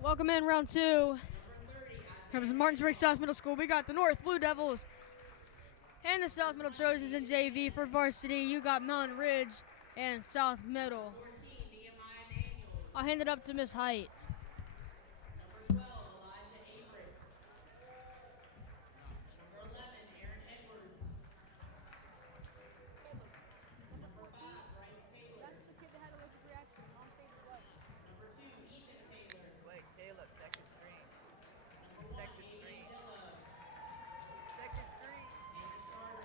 Welcome in round two. Comes Martinsburg South Middle School. We got the North Blue Devils and the South Middle Trojans in JV. For varsity, you got Mountain Ridge and South Middle. I'll hand it up to Miss Height. Wait, Caleb, check the stream. Check the stream. Check the stream. Check it.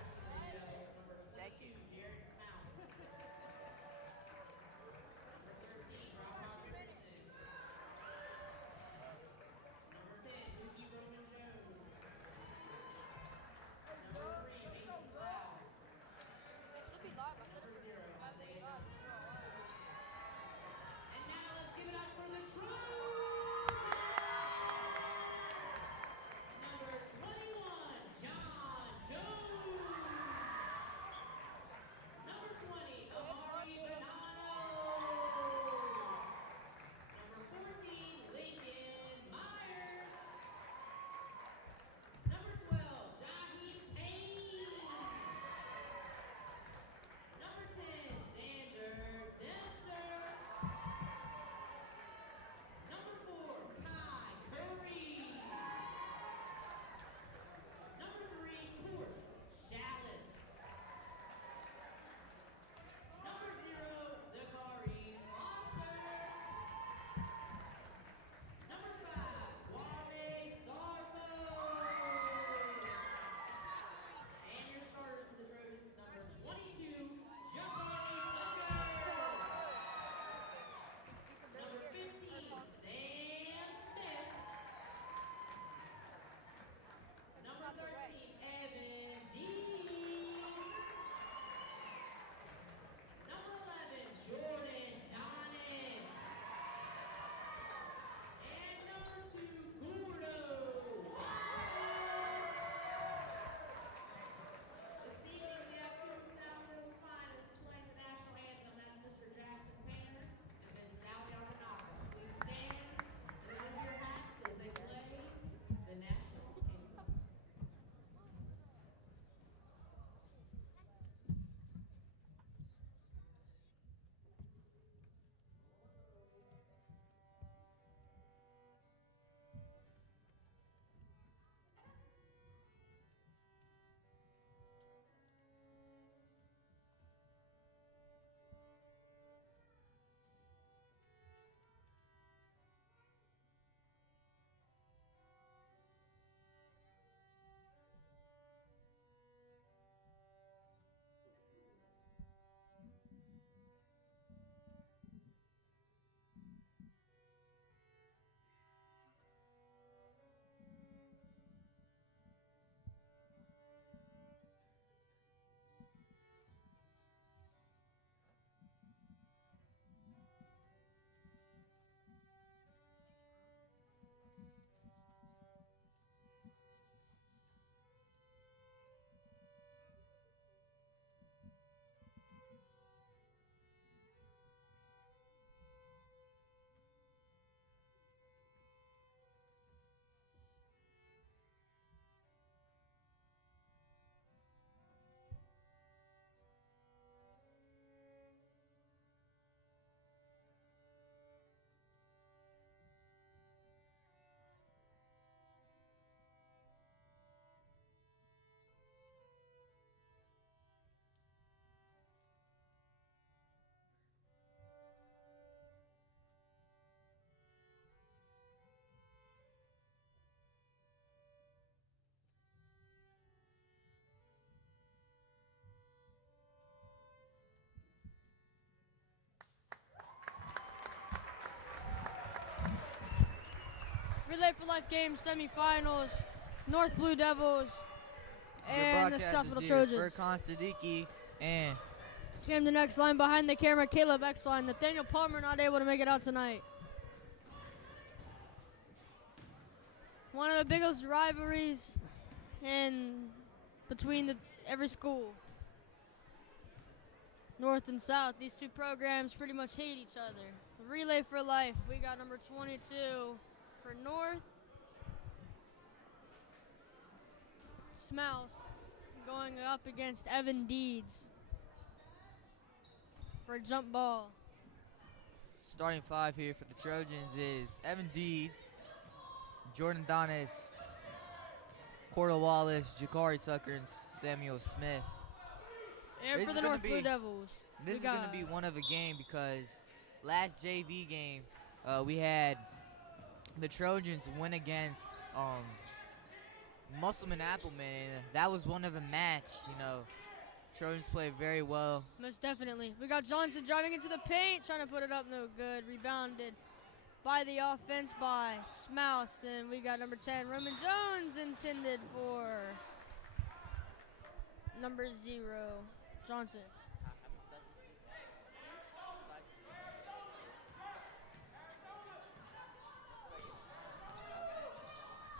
Relay for Life Games semifinals. North Blue Devils and the South Middle Trojans. Furkan Siddiqui and Camden X-Line behind the camera, Caleb X-Line. Nathaniel Palmer not able to make it out tonight. One of the biggest rivalries between every school. North and South, these two programs pretty much hate each other. Relay for Life, we got number 22, for North. Smouse going up against Evan Deeds for a jump ball. Starting five here for the Trojans is Evan Deeds, Jordan Donis, Cordell Wallace, Jakari Tucker, and Samuel Smith. And This for is the gonna North be- Blue Devils, This is going to be one of a game because last JV game we had the Trojans win against Musselman Appleman, and that was one of a match. You know, Trojans played very well. most definitely. We got Johnson driving into the paint, trying to put it up, no good. Rebounded by the offense by Smouse, and we got number 10, Roman Jones, intended for number 0, Johnson.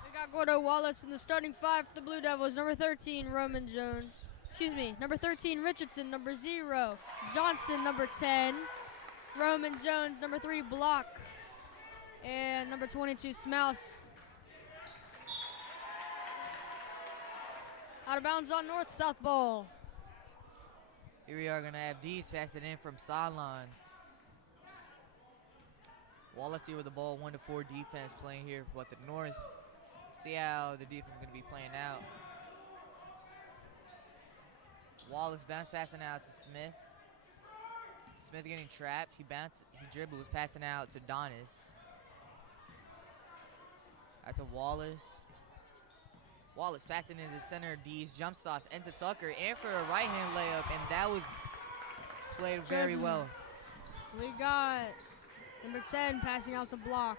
We got Gordo Wallace in the starting five for the Blue Devils. Number 13, Roman Jones. Excuse me, number 13, Richardson. Number 0, Johnson. Number 10, Roman Jones. Number 3, Block. And number 22, Smouse. Out of bounds on North, South ball. Here we are going to have Deeds pass it in from sidelines. Wallace here with the ball, 1-4 defense playing here for what the North. See how the defense is going to be playing out. Wallace bounce passing out to Smith. Smith getting trapped. He dribbles, passing out to Donis. Out to Wallace. Wallace passing into the center. D's jump stops into Tucker and for a right hand layup, and that was played very Trojan. well. We got number 10 passing out to Block.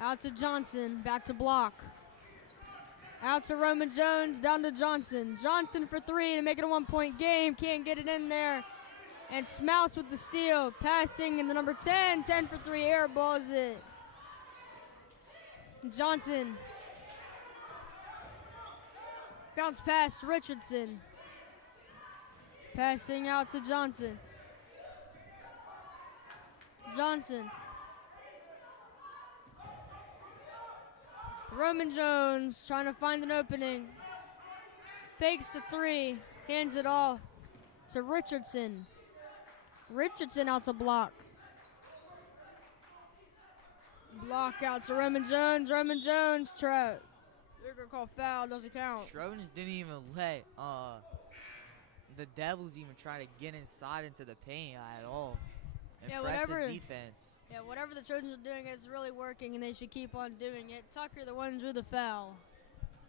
Out to Johnson, back to Block. Out to Roman Jones, down to Johnson. Johnson for 3 to make it a 1-point game. Can't get it in there. And Smouse with the steal, passing in the number 10. 10 for 3, air balls it. Johnson. Bounce pass, Richardson. Passing out to Johnson. Johnson. Roman Jones trying to find an opening. Fakes to 3, hands it off to Richardson. Richardson out to Block. Block out to Roman Jones. Roman Jones trap. They're gonna call foul, doesn't count. Trojans didn't even let the Devils even try to get inside into the paint at all. Yeah, Impressive whatever. defense. Yeah, whatever the Trojans are doing, it's really working, and they should keep on doing it. Tucker, the one drew the foul.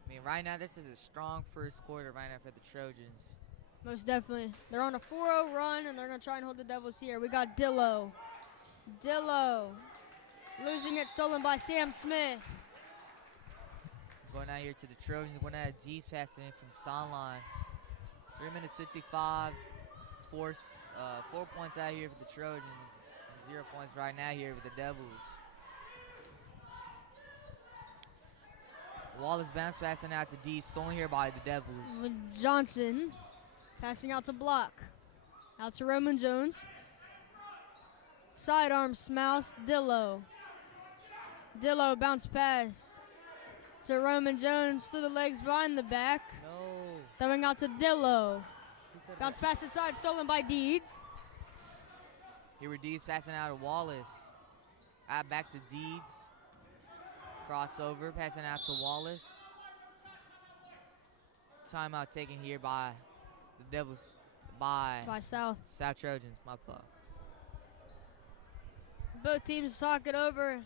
I mean, right now this is a strong first quarter right now for the Trojans. Most definitely. They're on a 4-0 run, and they're going to try and hold the Devils here. We got Dillo. Dillo. Losing it, stolen by Sam Smith. Going out here to the Trojans, going out Z's passing in from sideline. 3 minutes 55. 4 points out here for the Trojans. 0 points right now here with the Devils. Wallace bounce passing out to D, stolen here by the Devils. With Johnson passing out to Block. Out to Roman Jones. Sidearm Smouse, Dillo. Dillo bounce pass to Roman Jones through the legs behind the back. No. Throwing out to Dillo. Bounce pass inside, stolen by Deeds. Here with Deeds passing out to Wallace. Back to Deeds. Crossover, passing out to Wallace. Timeout taken here by the Devils. By South. South Trojans, my fault. Both teams talk it over.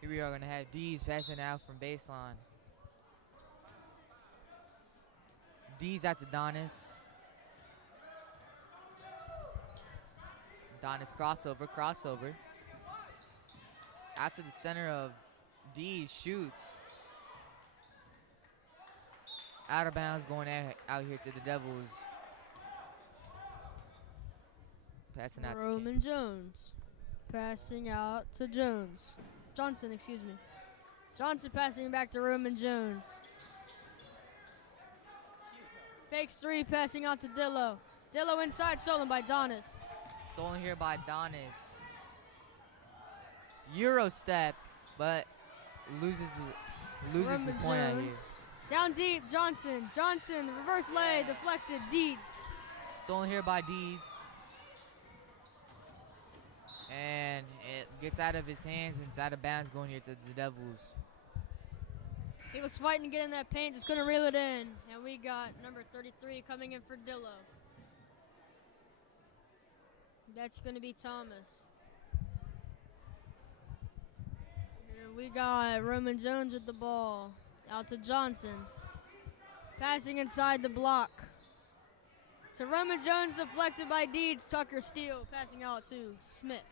Here we are going to have D's passing out from baseline. D's out to Donis. Donis crossover. Out to the center of D, shoots. Out of bounds, going out here to the Devils. Passing out Roman Jones. Passing out to Jones. Johnson, excuse me. Johnson passing back to Roman Jones. Fakes three, passing out to Dillo. Dillo inside, stolen by Donis. Stolen here by Donis. Euro step, but loses Roman his point out Jones. here. Down deep, Johnson. Johnson, reverse lay, deflected, Deeds. Stolen here by Deeds. And it gets out of his hands and it's out of bounds going here to the Devils. He was fighting to get in that paint, just couldn't reel it in. And we got number 33 coming in for Dillo. That's going to be Thomas. And we got Roman Jones with the ball. Out to Johnson. Passing inside the block. To Roman Jones, deflected by Deeds. Tucker Steele passing out to Smith.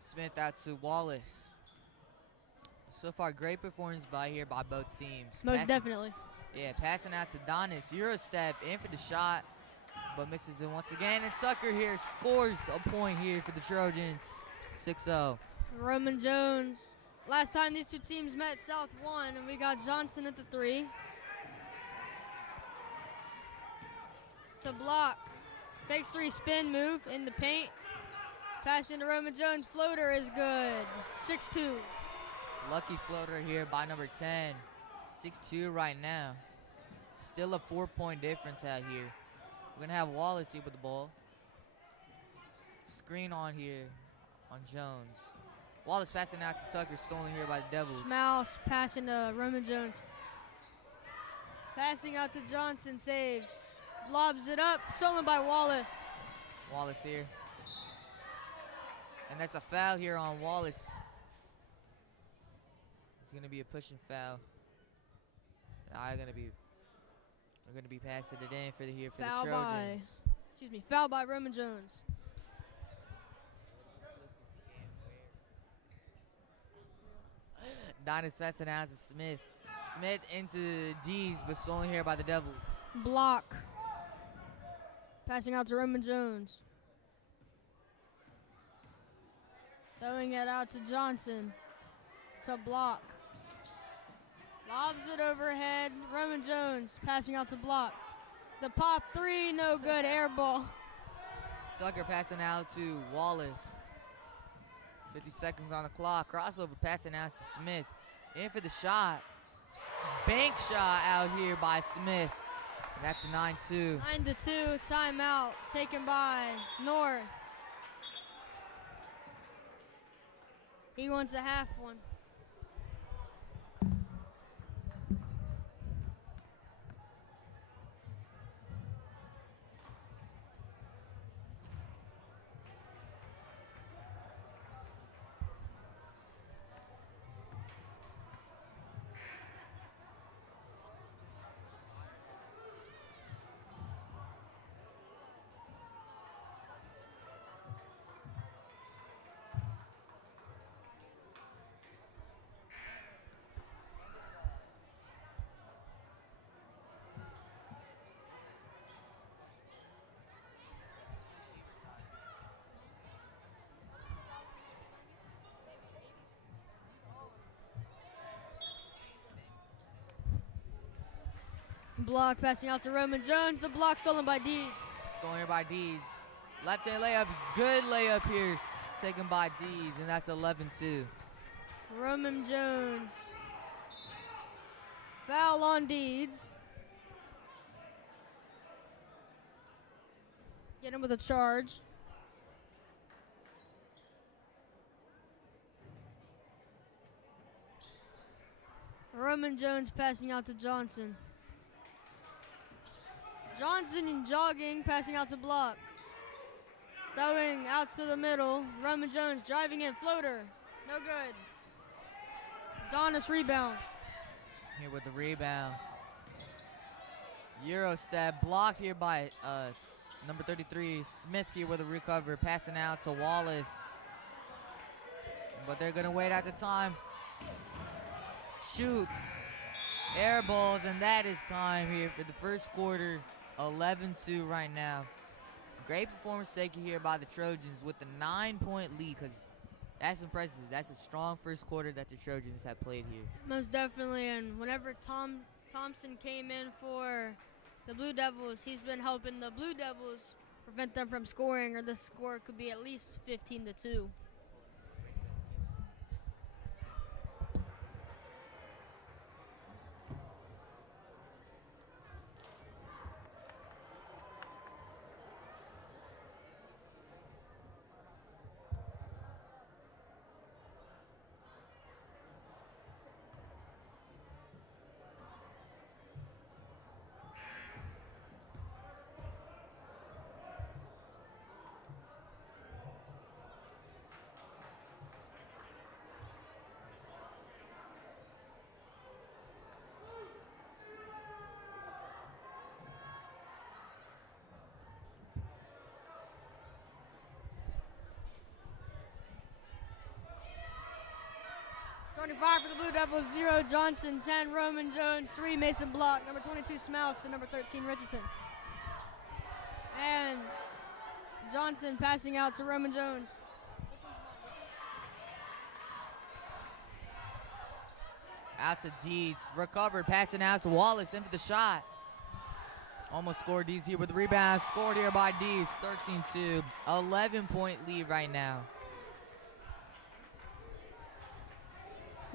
Smith out to Wallace. So far, great performance by both teams. Most definitely. Yeah, passing out to Donis. Euro step in for the shot, but misses it once again. And Tucker here scores a point here for the Trojans. 6-0. Roman Jones. Last time these two teams met, South won, and we got Johnson at the 3. To block. Fakes 3 spin move in the paint. Passing to Roman Jones. Floater is good. 6-2. Lucky floater here by number 10. 6-2 right now. Still a 4-point difference out here. We're going to have Wallace here with the ball. Screen on here on Jones. Wallace passing out to Tucker, stolen here by the Devils. Smouse passing to Roman Jones. Passing out to Johnson, saves. Lobs it up, stolen by Wallace. Wallace here. And that's a foul here on Wallace. It's going to be a pushing foul. We're going to be passing it in for the Trojans. Foul by Roman Jones. Donis passing out to Smith. Smith into D's, but stolen here by the Devils. Block. Passing out to Roman Jones. Throwing it out to Johnson. To block. Lobs it overhead. Roman Jones passing out to block. The pop 3, no good. Air ball. Tucker passing out to Wallace. 50 seconds on the clock. Crossover passing out to Smith. In for the shot. Bank shot out here by Smith. And that's a 9-2. 9-2. Timeout taken by North. He wants a half one. Block passing out to Roman Jones. The block stolen by Deeds. Stolen here by Deeds. Left-hand layup. Good layup here. Taken by Deeds, and that's 11-2. Roman Jones. Foul on Deeds. Get him with a charge. Roman Jones passing out to Johnson. Johnson jogging, passing out to block. Throwing out to the middle. Roman Jones driving in, floater. No good. Donis rebound. Here with the rebound. Euro step blocked here by us. Number 33, Smith here with a recover, passing out to Wallace. But they're gonna wait at the time. Shoots, air balls, and that is time here for the first quarter. 11-2 right now. Great performance taken here by the Trojans with the 9-point lead, because that's impressive. That's a strong first quarter that the Trojans have played here. Most definitely, and whenever Thompson came in for the Blue Devils, he's been helping the Blue Devils prevent them from scoring, or the score could be at least 15-2. Starting 5 for the Blue Devils, 0 Johnson, 10 Roman Jones, 3 Mason Block, number 22 Smouse, and number 13 Richardson. And Johnson passing out to Roman Jones. Out to Deeds, recovered, passing out to Wallace, in for the shot. Almost scored. Deeds here with the rebound, scored here by Deeds, 13-2, 11-point lead right now.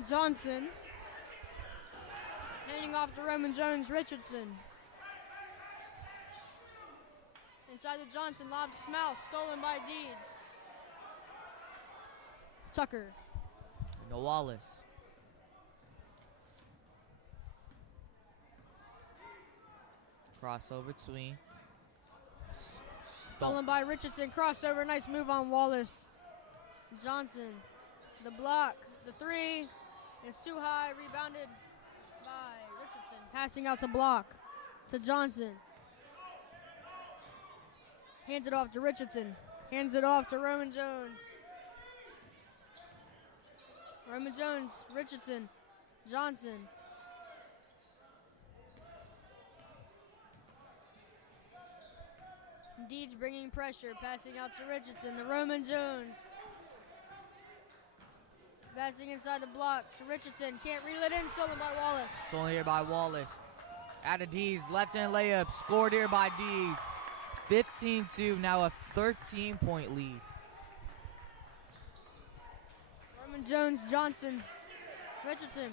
Johnson handing off to Roman Jones. Richardson inside the Johnson, lob Smouse, stolen by Deeds. Tucker. No Wallace. Crossover Tween. Stolen by Richardson. Crossover. Nice move on Wallace. Johnson. The block. The three. It's too high. Rebounded by Richardson. Passing out to Block. To Johnson. Hands it off to Richardson. Hands it off to Roman Jones. Roman Jones. Richardson. Johnson. Deeds bringing pressure, passing out to Richardson, the Roman Jones. Passing inside the block to Richardson, can't reel it in, stolen by Wallace. Stolen here by Wallace. Out of Deeds, left-hand layup, scored here by Deeds. 15-2, now a 13-point lead. Roman Jones, Johnson, Richardson.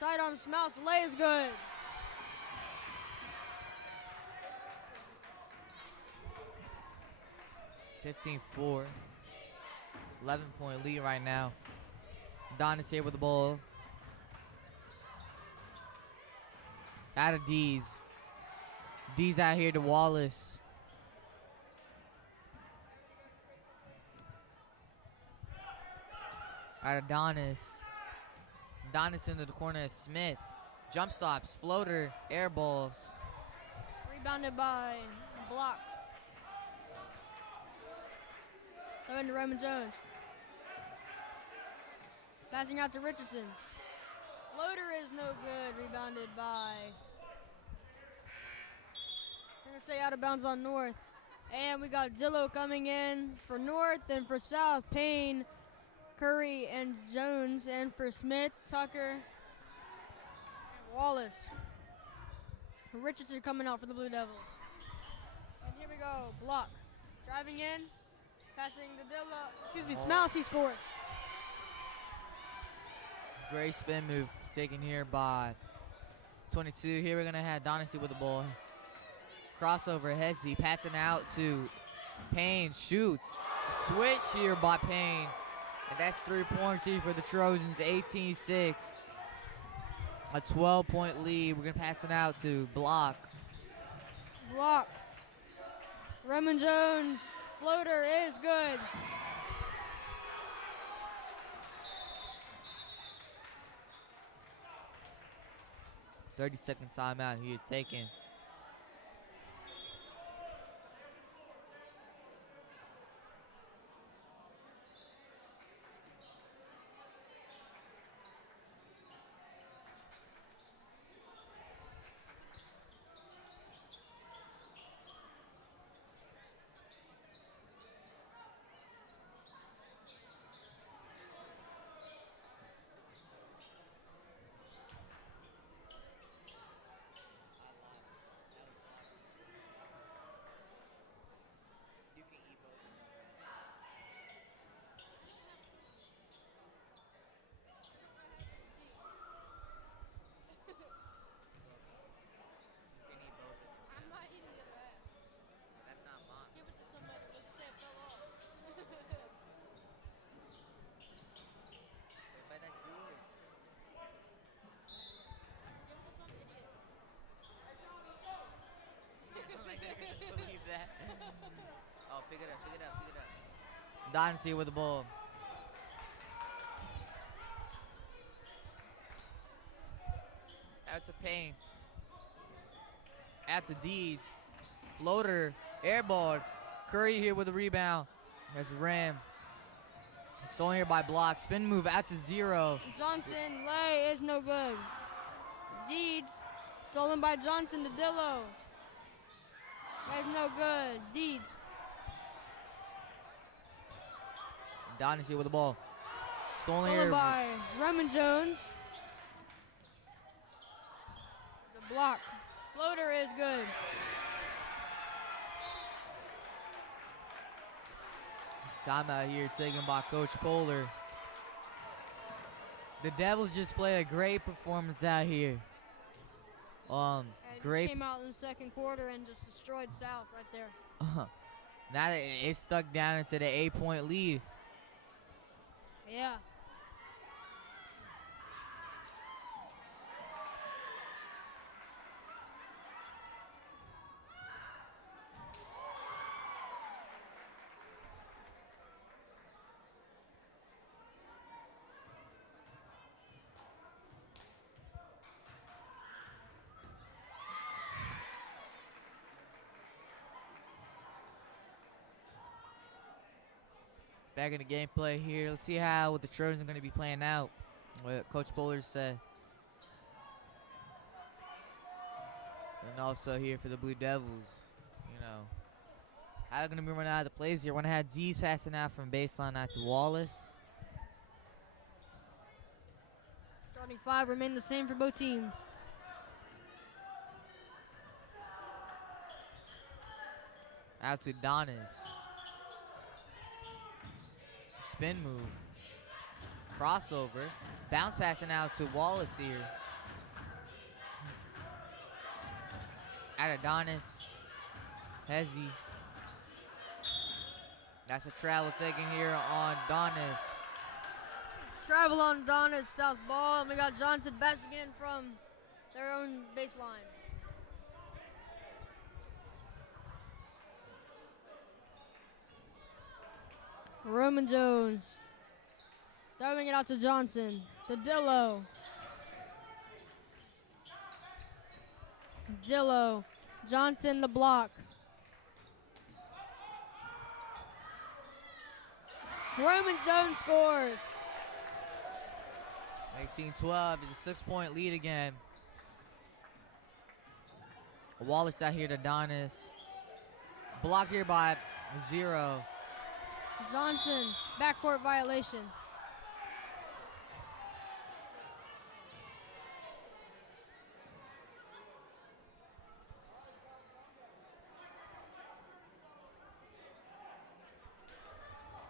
Sidearm Smouse, lay is good. (15-4), 11-point lead right now. Don is here with the ball. Out of Dees. Dees out here to Wallace. Out of Donis. Donis into the corner of Smith. Jump stops, floater, air balls. Rebounded by Block. Throw into Roman Jones. Passing out to Richardson. Floater is no good. Rebounded by. We're going to say out of bounds on North. And we got Dillo coming in for North, and for South, Payne, Curry, and Jones. And for Smith, Tucker, and Wallace. Richardson coming out for the Blue Devils. And here we go. Block. Driving in. Passing to Dillo. Smouse, he scores. Great spin move taken here by 22. Here we're going to have Donacy with the ball. Crossover, Hesse, passing out to Payne, shoots. Switch here by Payne. And that's 3 points here for the Trojans, 18-6. A 12-point lead. We're going to pass it out to Block. Block. Roman Jones. Floater is good. .30-second timeout here taken. Pick it up. Adonis here with the ball. Out to Payne. Out to Deeds. Floater. Airball. Curry here with the rebound. That's Ram. Stolen here by Block. Spin move out to 0. Johnson, lay is no good. Deeds, stolen by Johnson to Dillo. That is no good. Deeds. Adonis here with the ball. Stolen Stolen here. by Roman Jones. The block. Floater is good. Timeout here taken by Coach Polar. The Devils just played a great performance out here. Great. Came out in the second quarter and just destroyed South right there. Now it's stuck down into the 8-point lead. Yeah. Back in the gameplay here. Let's see how what the Trojans are going to be playing out. What Coach Polar said. And also here for the Blue Devils. You know, how they're going to be running out of the plays here. We're going to have Z's passing out from baseline out to Wallace. Starting 5 remain the same for both teams. Out to Donis. Spin move. Crossover. Bounce passing out to Wallace here. Out of Donis. Hezzy. That's a travel taken here on Donis. Travel on Donis, South ball, and we got Johnson best again from their own baseline. Roman Jones throwing it out to Johnson. To Dillo. Dillo. Johnson the block. Roman Jones scores. 18-12 is a 6-point lead again. Wallace out here to Donis. Blocked here by 0. Johnson, backcourt violation.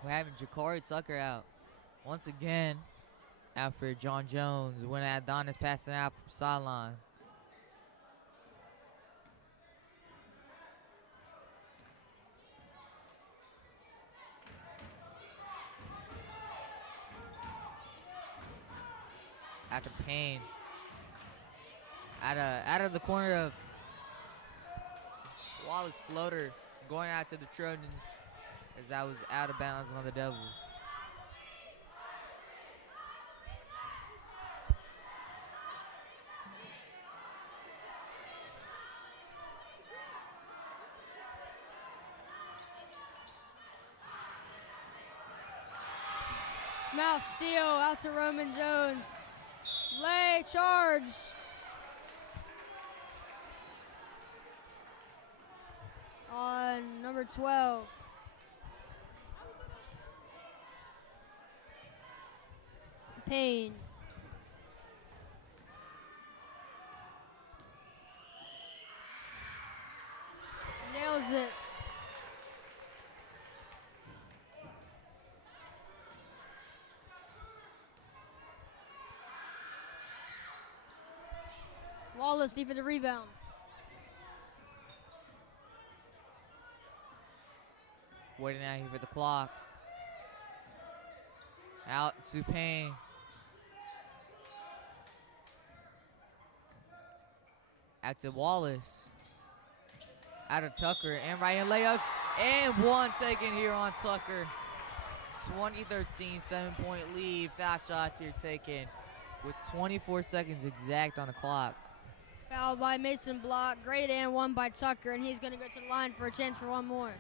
We're having Jakari Tucker out. Once again, out for John Jones. When Adonis passing out from sideline. After Payne. Out of the corner of Wallace floater going out to the Trojans as that was out of bounds on the Devils. Smout steal out to Roman Jones. Lay charge. On number 12. Payne. Nails it. Wallace defensive rebound. Waiting out here for the clock. Out to Payne. Out to Wallace. Out of Tucker and right hand layups. And 1 taken here on Tucker. 20-13, 7-point lead. Fast shots here taken with 24 seconds exact on the clock. Foul by Mason Block. Great and one by Tucker, and he's going to go to the line for a chance for one more.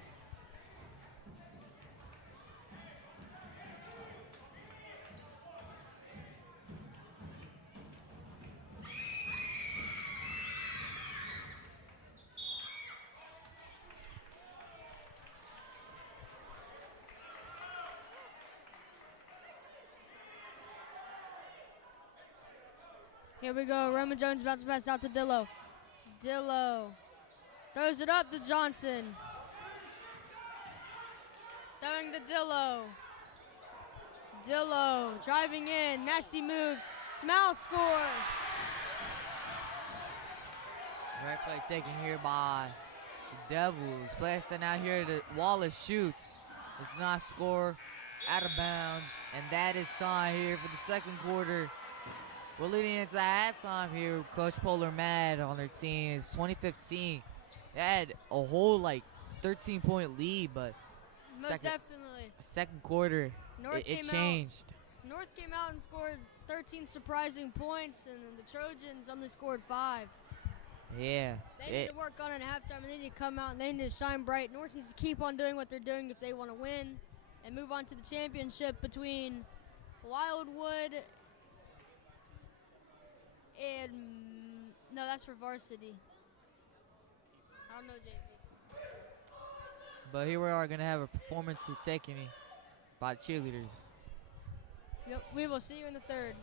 Here we go. Roman Jones about to pass out to Dillo. Dillo throws it up to Johnson. Throwing to Dillo. Dillo driving in. Nasty moves. Smell scores. Right play taken here by the Devils. Passing out here to Wallace shoots. Does not score. Out of bounds. And that is time here for the second quarter. We're leading into halftime here. Coach Polar mad on their team. It's 2015. They had a whole 13-point lead, but Most definitely. second quarter, it changed. North came out and scored 13 surprising points, and then the Trojans only scored 5. Yeah. They need to work on it at halftime, and they need to come out and they need to shine bright. North needs to keep on doing what they're doing if they want to win and move on to the championship between Wildwood and no, that's for varsity. I don't know, JV. But here we are going to have a performance taken by cheerleaders. Yep, we will see you in the third.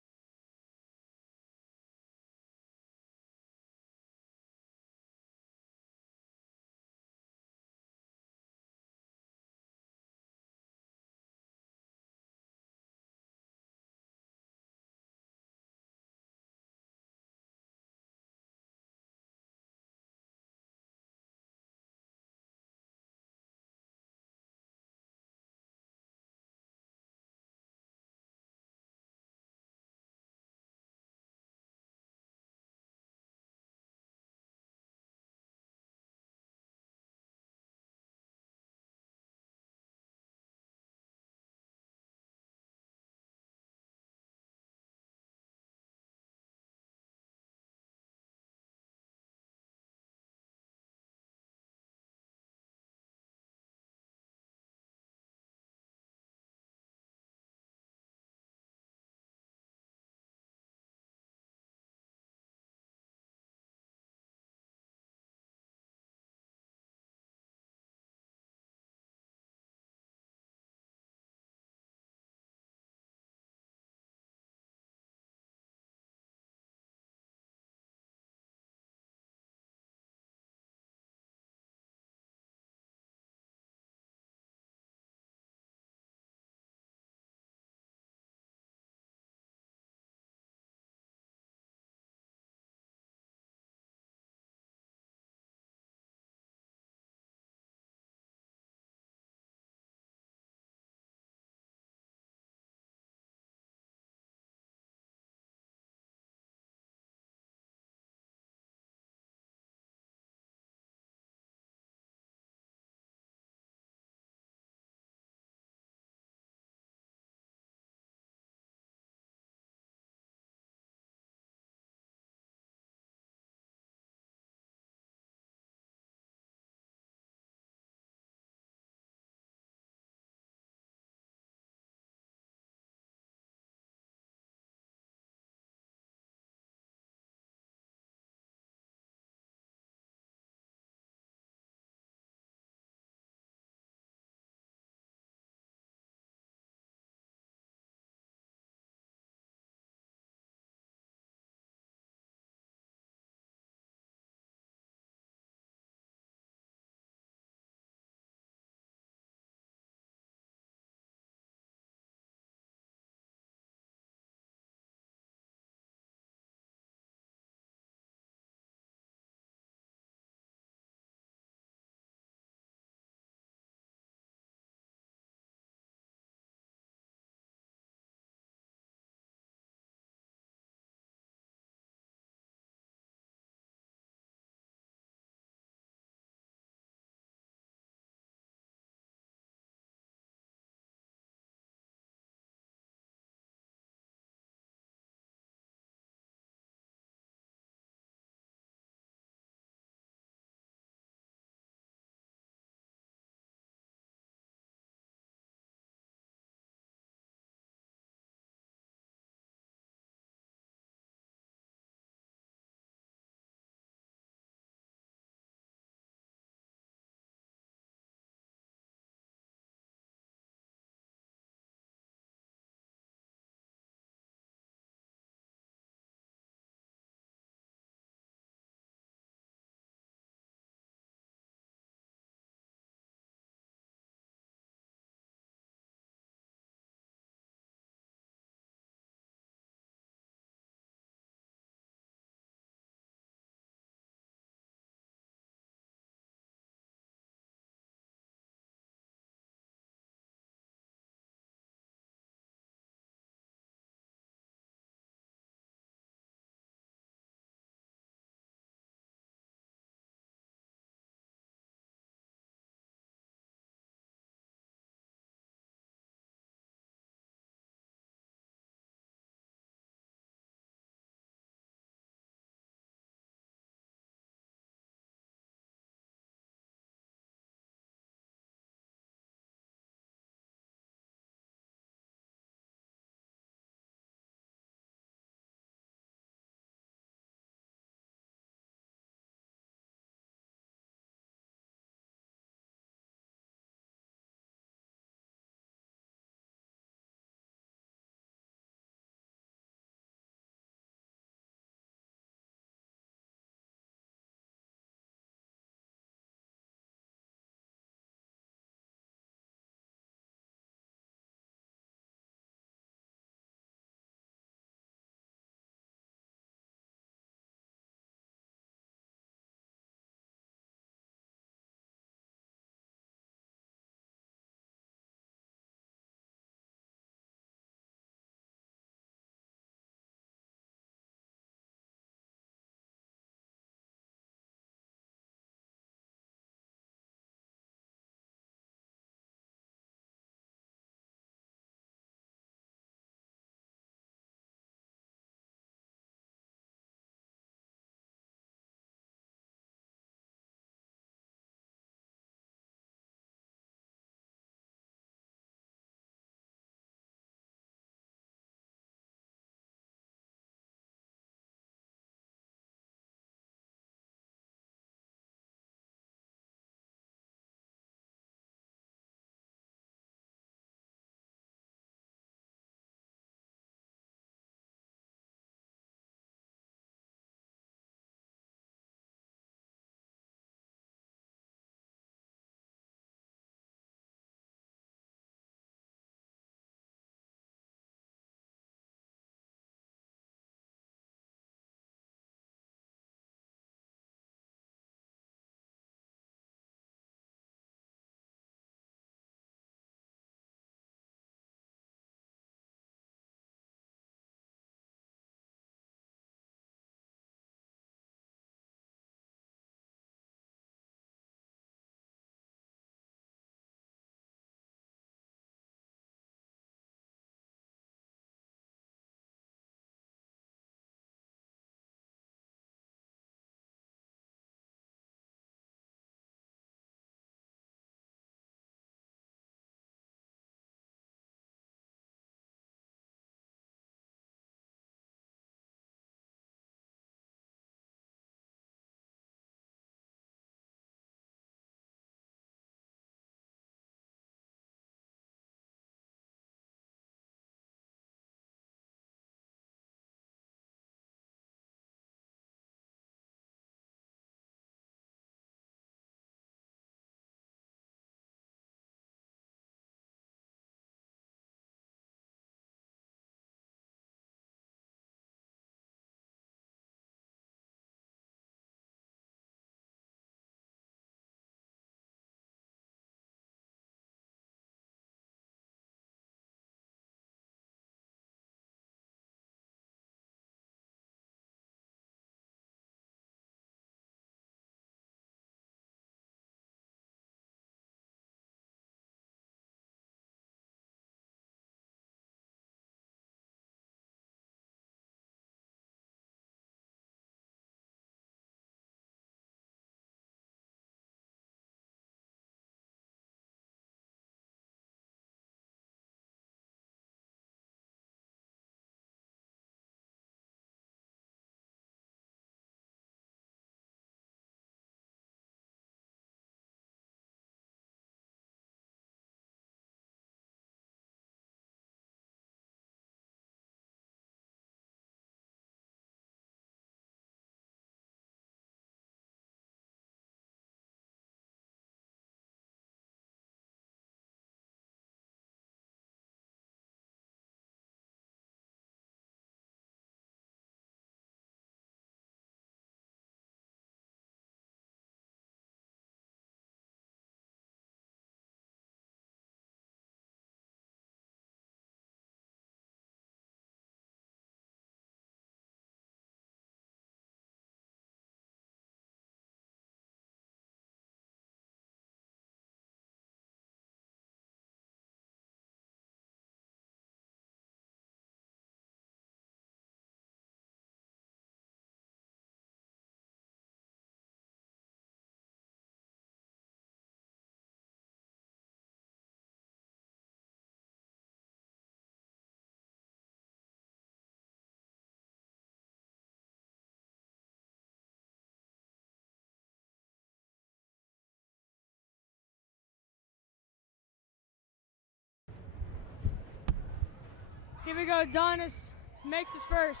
Here we go. Donis makes his first.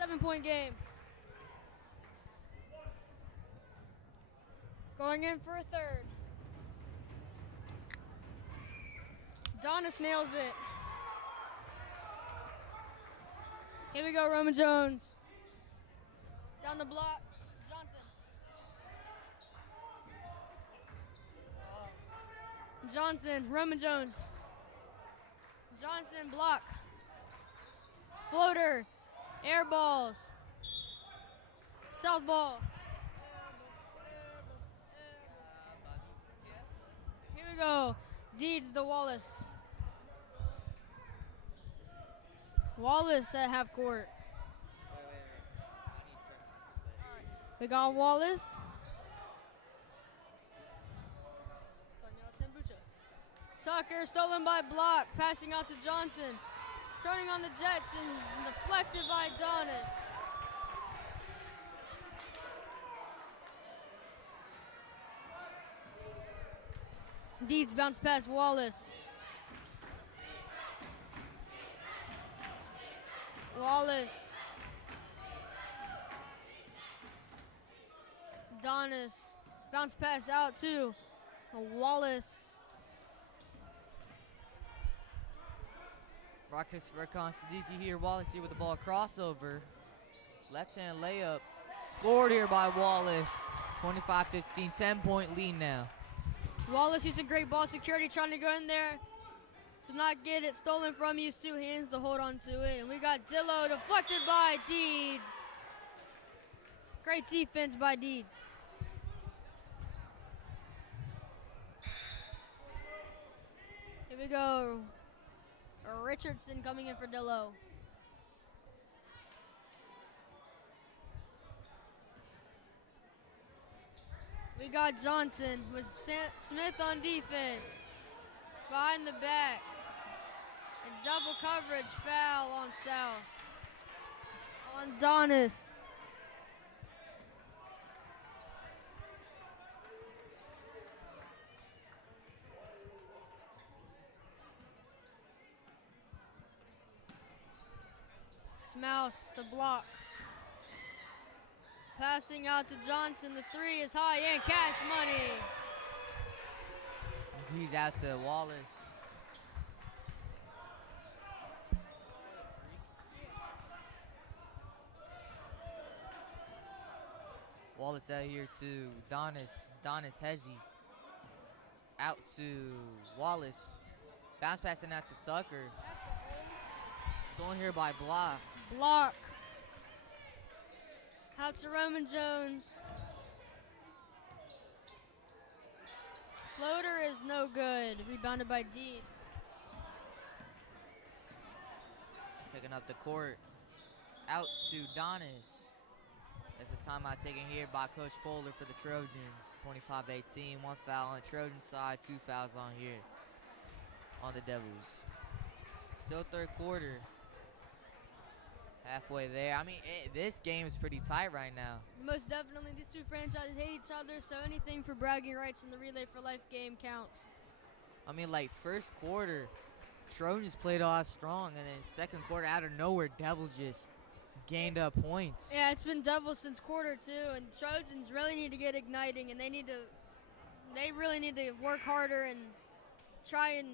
7-point game. Going in for a third. Donis nails it. Here we go, Roman Jones. Down the block, Johnson. Johnson, Roman Jones. Johnson, block. Floater, air balls. South ball. Here we go. Deeds to Wallace. Wallace at half court. We got Wallace. Tucker stolen by Block, passing out to Johnson. Turning on the Jets and deflected by Donis. Deeds bounce past Wallace. Wallace. Donis. Bounce pass out to Wallace. Rockets for Siddiqui here. Wallace here with the ball crossover. Left-hand layup. Scored here by Wallace. 25-15, 10-point lead now. Wallace using great ball security, trying to go in there to not get it stolen from you. Use two hands to hold on to it. And we got Dillo deflected by Deeds. Great defense by Deeds. Here we go. Richardson coming in for Dillo. We got Johnson with Smith on defense. Behind the back. And double coverage foul on South. On Donis. Mouse to block. Passing out to Johnson. The three is high and cash money. He's out to Wallace. Wallace out here to Donis Hezzy. Out to Wallace. Bounce passing out to Tucker. Stolen here by Block. Block. Out to Roman Jones. Floater is no good. Rebounded by Deeds. Taking up the court. Out to Donis. That's a timeout taken here by Coach Polar for the Trojans. 25-18, 1 foul on the Trojan side, 2 fouls on here on the Devils. Still third quarter. Halfway there. I mean, this game is pretty tight right now. Most definitely, these two franchises hate each other, so anything for bragging rights in the Relay for Life game counts. I mean, like, first quarter, Trojans played all strong, and then second quarter, out of nowhere, Devils just gained up points. Yeah, it's been Devils since quarter two, and Trojans really need to get igniting, and they really need to work harder and try and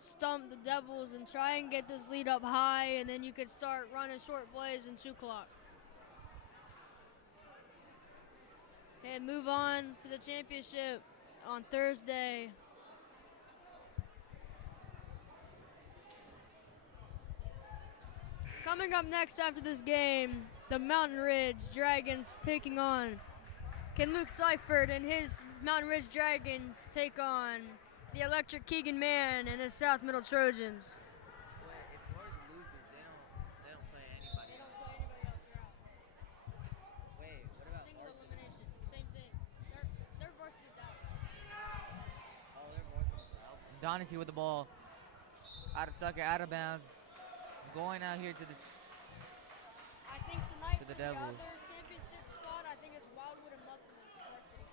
stump the Devils and try and get this lead up high, and then you could start running short plays and shoot clock. And move on to the championship on Thursday. Coming up next after this game, the Mountain Ridge Dragons taking on, can Luke Seifert and his Mountain Ridge Dragons take on the Electric Keegan Man and his South Middle Trojans. Wait, if we're the losers, they don't play anybody. They don't play anybody else throughout. Wait, what about Single varsity? elimination, same thing. Their varsity's out. Oh, they're varsity out. Donis with the ball. Out of Tucker, out of bounds. Going out here to the I think tonight to the for Devils. the other championship spot, I think it's Wildwood and Musselman for varsity.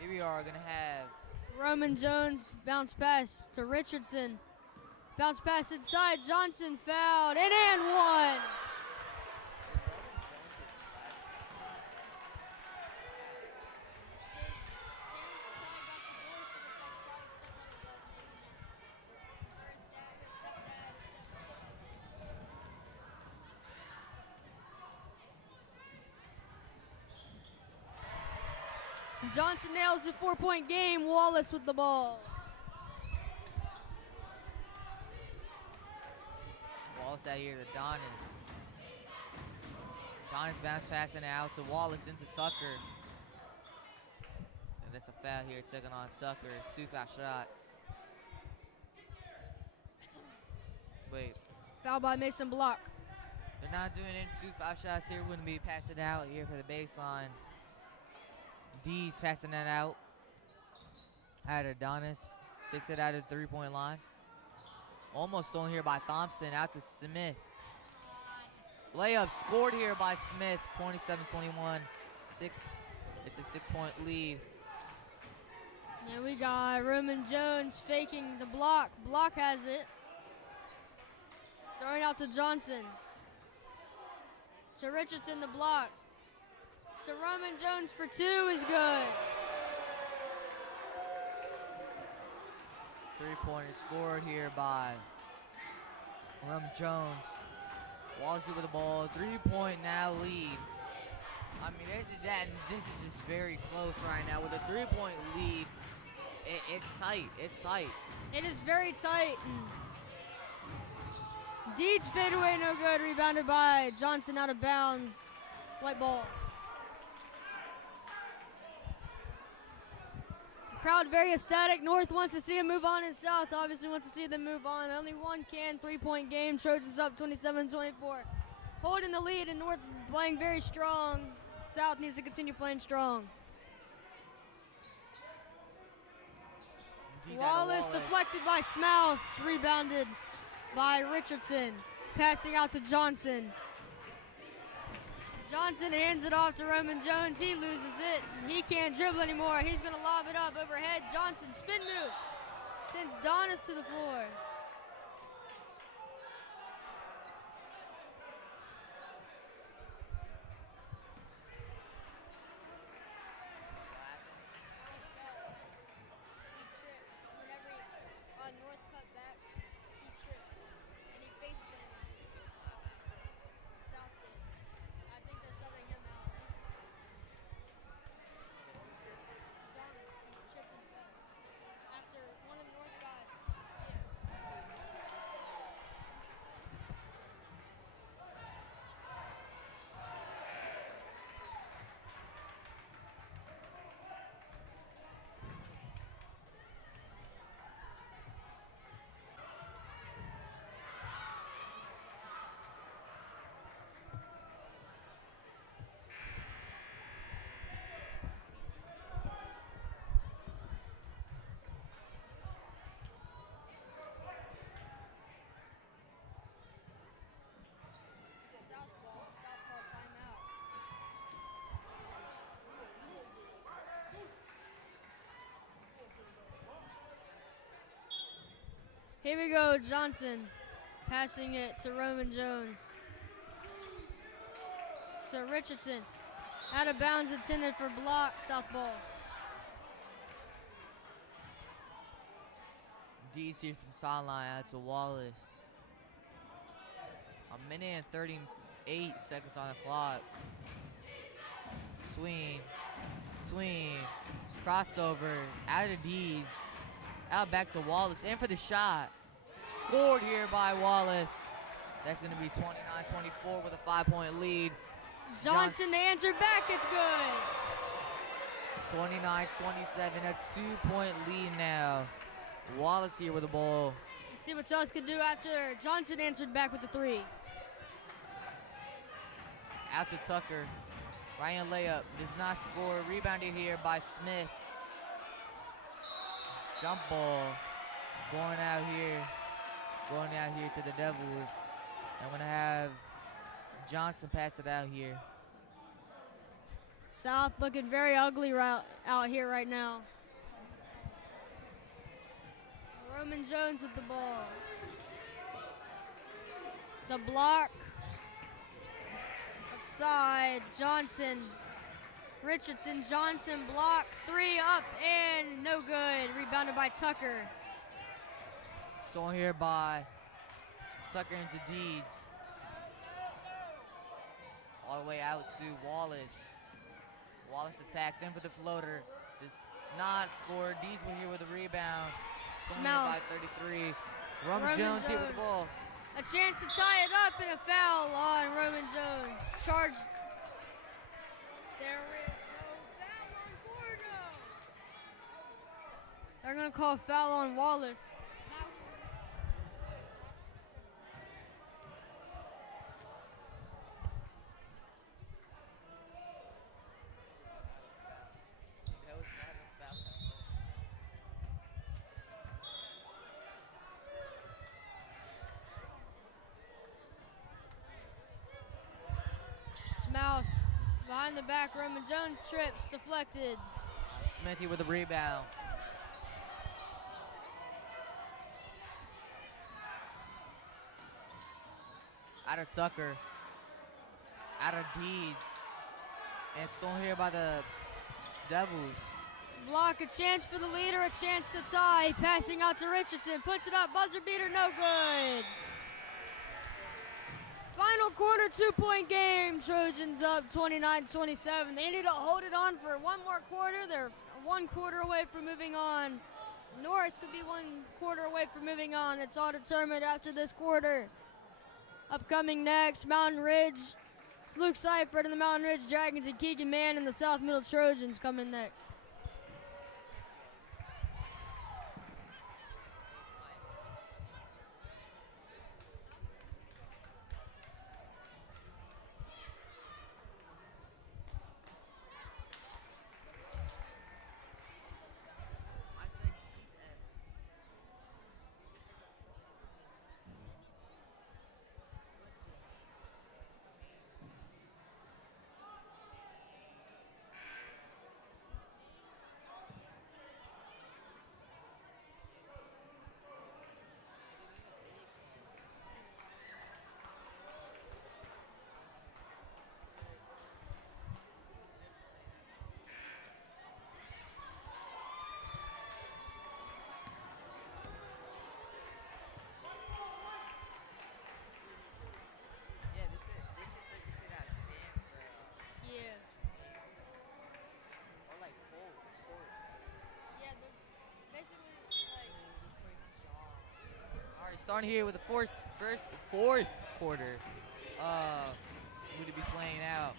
Here we are gonna have Roman Jones bounce pass to Richardson. Bounce pass inside. Johnson fouled and one. Johnson nails the 4-point game. Wallace with the ball. Wallace out here to Donis. Donis bounce passing out to Wallace into Tucker. And that's a foul here taken on Tucker. 2 foul shots. Wait. Foul by Mason Block. They're not doing any 2 foul shots here. Wouldn't be passing out here for the baseline. D's passing that out. Out of Adonis. Takes it out of the 3-point line. Almost stolen here by Thompson. Out to Smith. Layup scored here by Smith. 27-21. It's a 6-point lead. And we got Roman Jones faking the block. Block has it. Throwing out to Johnson. To Richardson, the block. To Roman Jones for 2 is good. 3-pointer scored here by Roman Jones. Wallace with the ball. 3-point now lead. I mean, this is just very close right now. With a 3-point lead, it's tight. It's tight. It is very tight. Deeds fadeaway, no good. Rebounded by Johnson out of bounds. White ball. Crowd very ecstatic. North wants to see him move on, and South obviously wants to see them move on. Only one 3-point game. Trojans up 27-24. Holding the lead, and North playing very strong. South needs to continue playing strong. Wallace deflected by Smouse. Rebounded by Richardson. Passing out to Johnson. Johnson hands it off to Roman Jones. He loses it. He can't dribble anymore. He's going to lob it up overhead. Johnson, spin move. Sends Donis to the floor. North cut back, he tripped, and he face planted. South did. I think they're subbing him out. Donis, he tripped and fell. After one of the North guys. Here we go, Johnson passing it to Roman Jones. To Richardson. Out of bounds, intended for block, South ball. D's here from sideline out to Wallace. 1 minute and 38 seconds on the clock. Swing. Crossover. Out of Deeds. Out back to Wallace. In for the shot. Scored here by Wallace. That's going to be 29-24 with a 5-point lead. Johnson to answer back. It's good. 29-27. A 2-point lead now. Wallace here with the ball. Let's see what South could do after Johnson answered back with the 3. Out to Tucker. Ryan layup. Does not score. Rebounded here by Smith. Jump ball. Going out here to the Devils. I'm going to have Johnson pass it out here. South looking very ugly out here right now. Roman Jones with the ball. The block. Outside, Johnson. Richardson, Johnson, block. 3 up and no good. Rebounded by Tucker. Stolen here by Tucker into Deeds. All the way out to Wallace. Wallace attacks in for the floater. Does not score. Deeds will here with a rebound. Stolen here by 33. Roman Jones here with the ball. A chance to tie it up and a foul on Roman Jones. Charged. There is no foul on Gordo. They're going to call a foul on Wallace. Mouse behind the back. Roman Jones trips, deflected. Smithy with the rebound. Out of Tucker. Out of Deeds. And stolen here by the Devils. Block, a chance for the leader, a chance to tie. Passing out to Richardson, puts it up, buzzer beater, no good. Final quarter, 2-point game. Trojans up 29-27. They need to hold it on for one more quarter. They're 1 quarter away from moving on. North could be 1 quarter away from moving on. It's all determined after this quarter. Upcoming next, Mountain Ridge. It's Luke Seifert and the Mountain Ridge Dragons and Keegan Mann and the South Middle Trojans coming next. Starting here with the fourth quarter. Going to be playing out.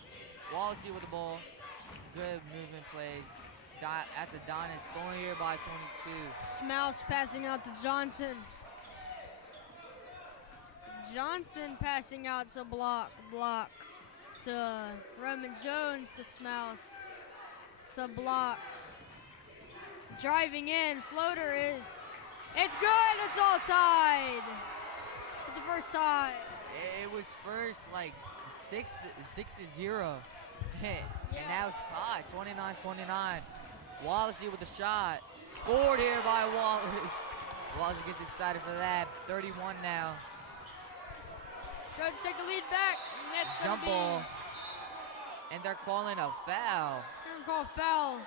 Wallace here with the ball. Good movement plays. At the Donis, stolen here by 22. Smouse passing out to Johnson. Johnson passing out to block to Roman Jones to Smouse to block. Driving in, floater is. It's good, it's all tied. For the first tie. It was first like 6-0. And now it's tied, 29-29. Wallace here with the shot. Scored here by Wallace. Wallace gets excited for that. 31 now. Tries to take the lead back. And that's jump ball. And they're calling a foul. They're going to call foul.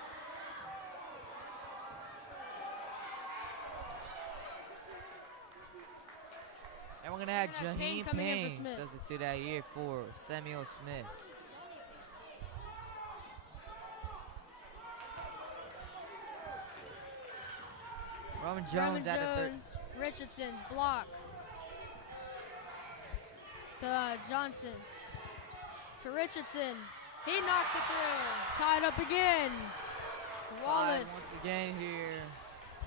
And we're going to have Jaheim Payne substitute out here for Samuel Smith. Roman Jones at the third. Richardson, block. To Johnson. To Richardson. He knocks it through. Tied up again. Wallace. Once again here.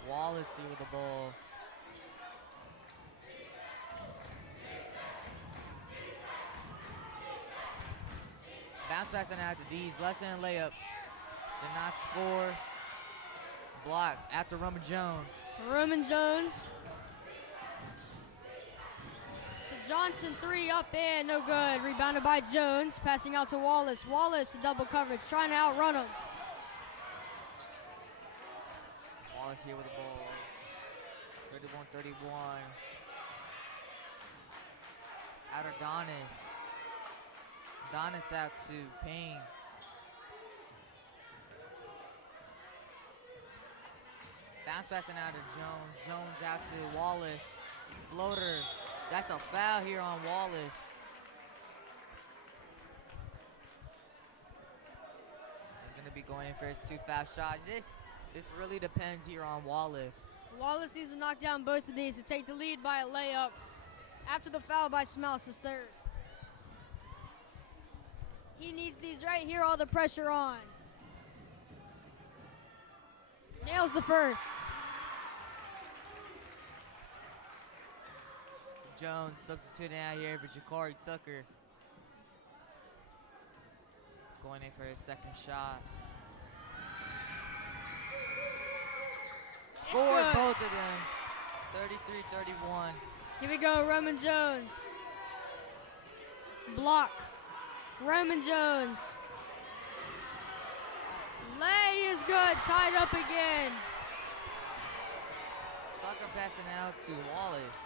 Wallace here with the ball. Bounce pass and out to D's. Left hand layup. Did not score. Block after Roman Jones. Roman Jones. To Johnson, 3 up and no good. Rebounded by Jones. Passing out to Wallace. Wallace, double coverage, trying to outrun him. Wallace here with the ball. 31-31. Out of Donis. Donis out to Payne. Bounce passing out to Jones. Jones out to Wallace. Floater. That's a foul here on Wallace. He's going to be going for his 2 foul shots. This really depends here on Wallace. Wallace needs to knock down both of these to take the lead by a layup after the foul by Smouse' third. He needs these right here, all the pressure on. Nails the first. Jones substituting out here for Jakari Tucker. Going in for his second shot. Scored both of them. 33-31. Here we go, Roman Jones. Block. Roman Jones. Lay is good, tied up again. Tucker passing out to Wallace.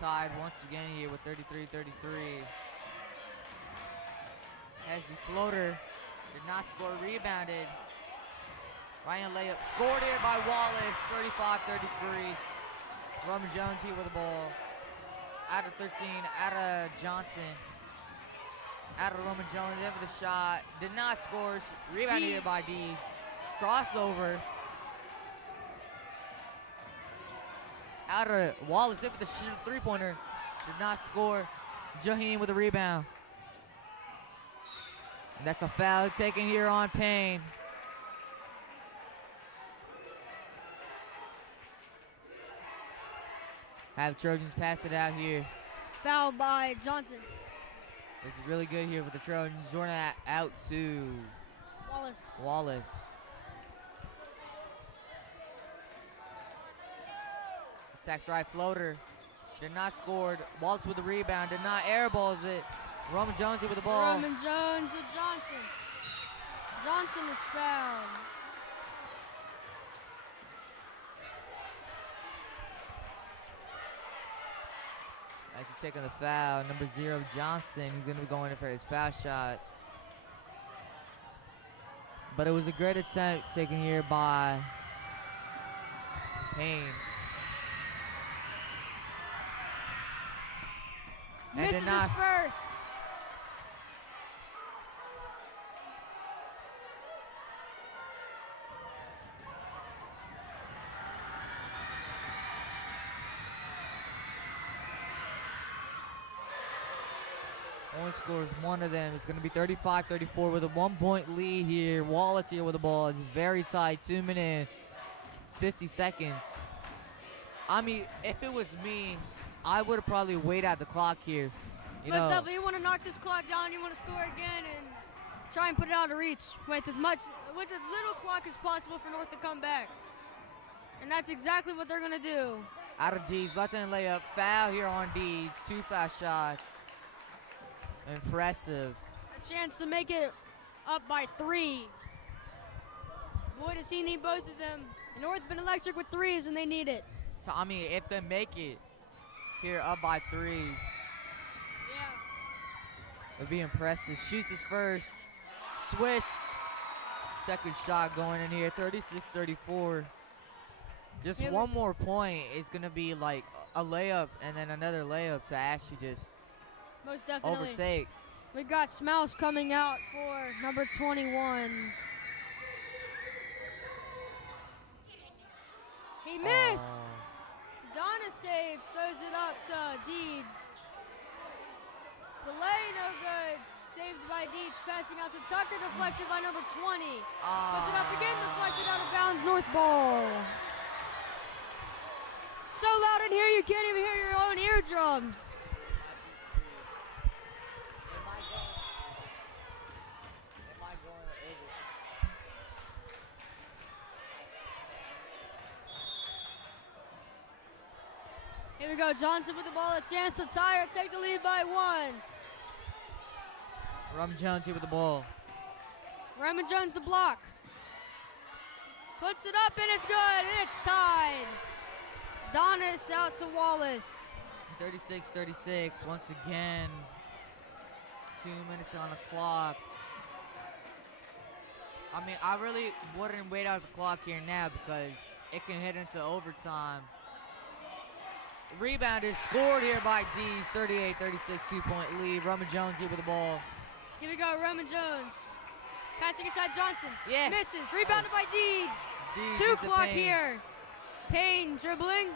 Tied once again here with 33-33. Hezzy floater, did not score, rebounded. Ryan layup, scored here by Wallace, 35-33. Roman Jones here with the ball. Out of 13, out of Johnson. Out of Roman Jones, in for the shot. Did not score, rebounded here by Deeds. Crossover. Out of Wallace, in for the three-pointer. Did not score. Jaheim with a rebound. And that's a foul taken here on Payne. Have Trojans pass it out here. Foul by Johnson. This is really good here for the Trojans. Jordan out to Wallace. Attacks right, floater. Did not scored. Wallace with the rebound. Did not airballs it. Roman Jones here with the ball. Roman Jones to Johnson. Johnson is fouled. As he's taking the foul, number 0, Johnson, who's going to be going in for his foul shots. But it was a great attempt taken here by Payne. And Misses his first. Only scores one of them. It's going to be 35-34 with a 1-point lead here. Wallace here with the ball. It's very tight. 2 minutes, 50 seconds. I mean, if it was me, I would have probably waited at the clock here. You know, definitely, you want to knock this clock down. You want to score again and try and put it out of reach with as little clock as possible for North to come back. And that's exactly what they're going to do. Out of Deeds, left-hand layup. Foul here on Deeds. 2 foul shots. Impressive. A chance to make it up by 3. Boy, does he need both of them. North been electric with threes, and they need it. So, I mean, if they make it here up by 3, Yeah. it'd be impressive. Shoots his first. Swish. Second shot going in here. 36-34. Just one more point is going to be like a layup and then another layup to actually just Most definitely. overtake. We got Smouse coming out for number 21. He missed. Donna saves, throws it up to Deeds. Delay, no good. Saved by Deeds, passing out to Tucker, deflected by number 20. Puts it up again, deflected out of bounds, North ball. So loud in here you can't even hear your own eardrums. Here we go, Johnson with the ball, a chance to tie or take the lead by 1. Roman Jones here with the ball. Roman Jones the block. Puts it up and it's good, and it's tied. Donis out to Wallace. 36-36 once again. 2 minutes on the clock. I mean, I really wouldn't wait out the clock here now because it can hit into overtime. Rebound is scored here by D's. 38-36, 2-point lead. Roman Jones here with the ball. Here we go, Roman Jones. Passing inside Johnson. Yes. Misses. Rebounded by Deeds. Deeds 2 with the clock Payne. here. Payne dribbling.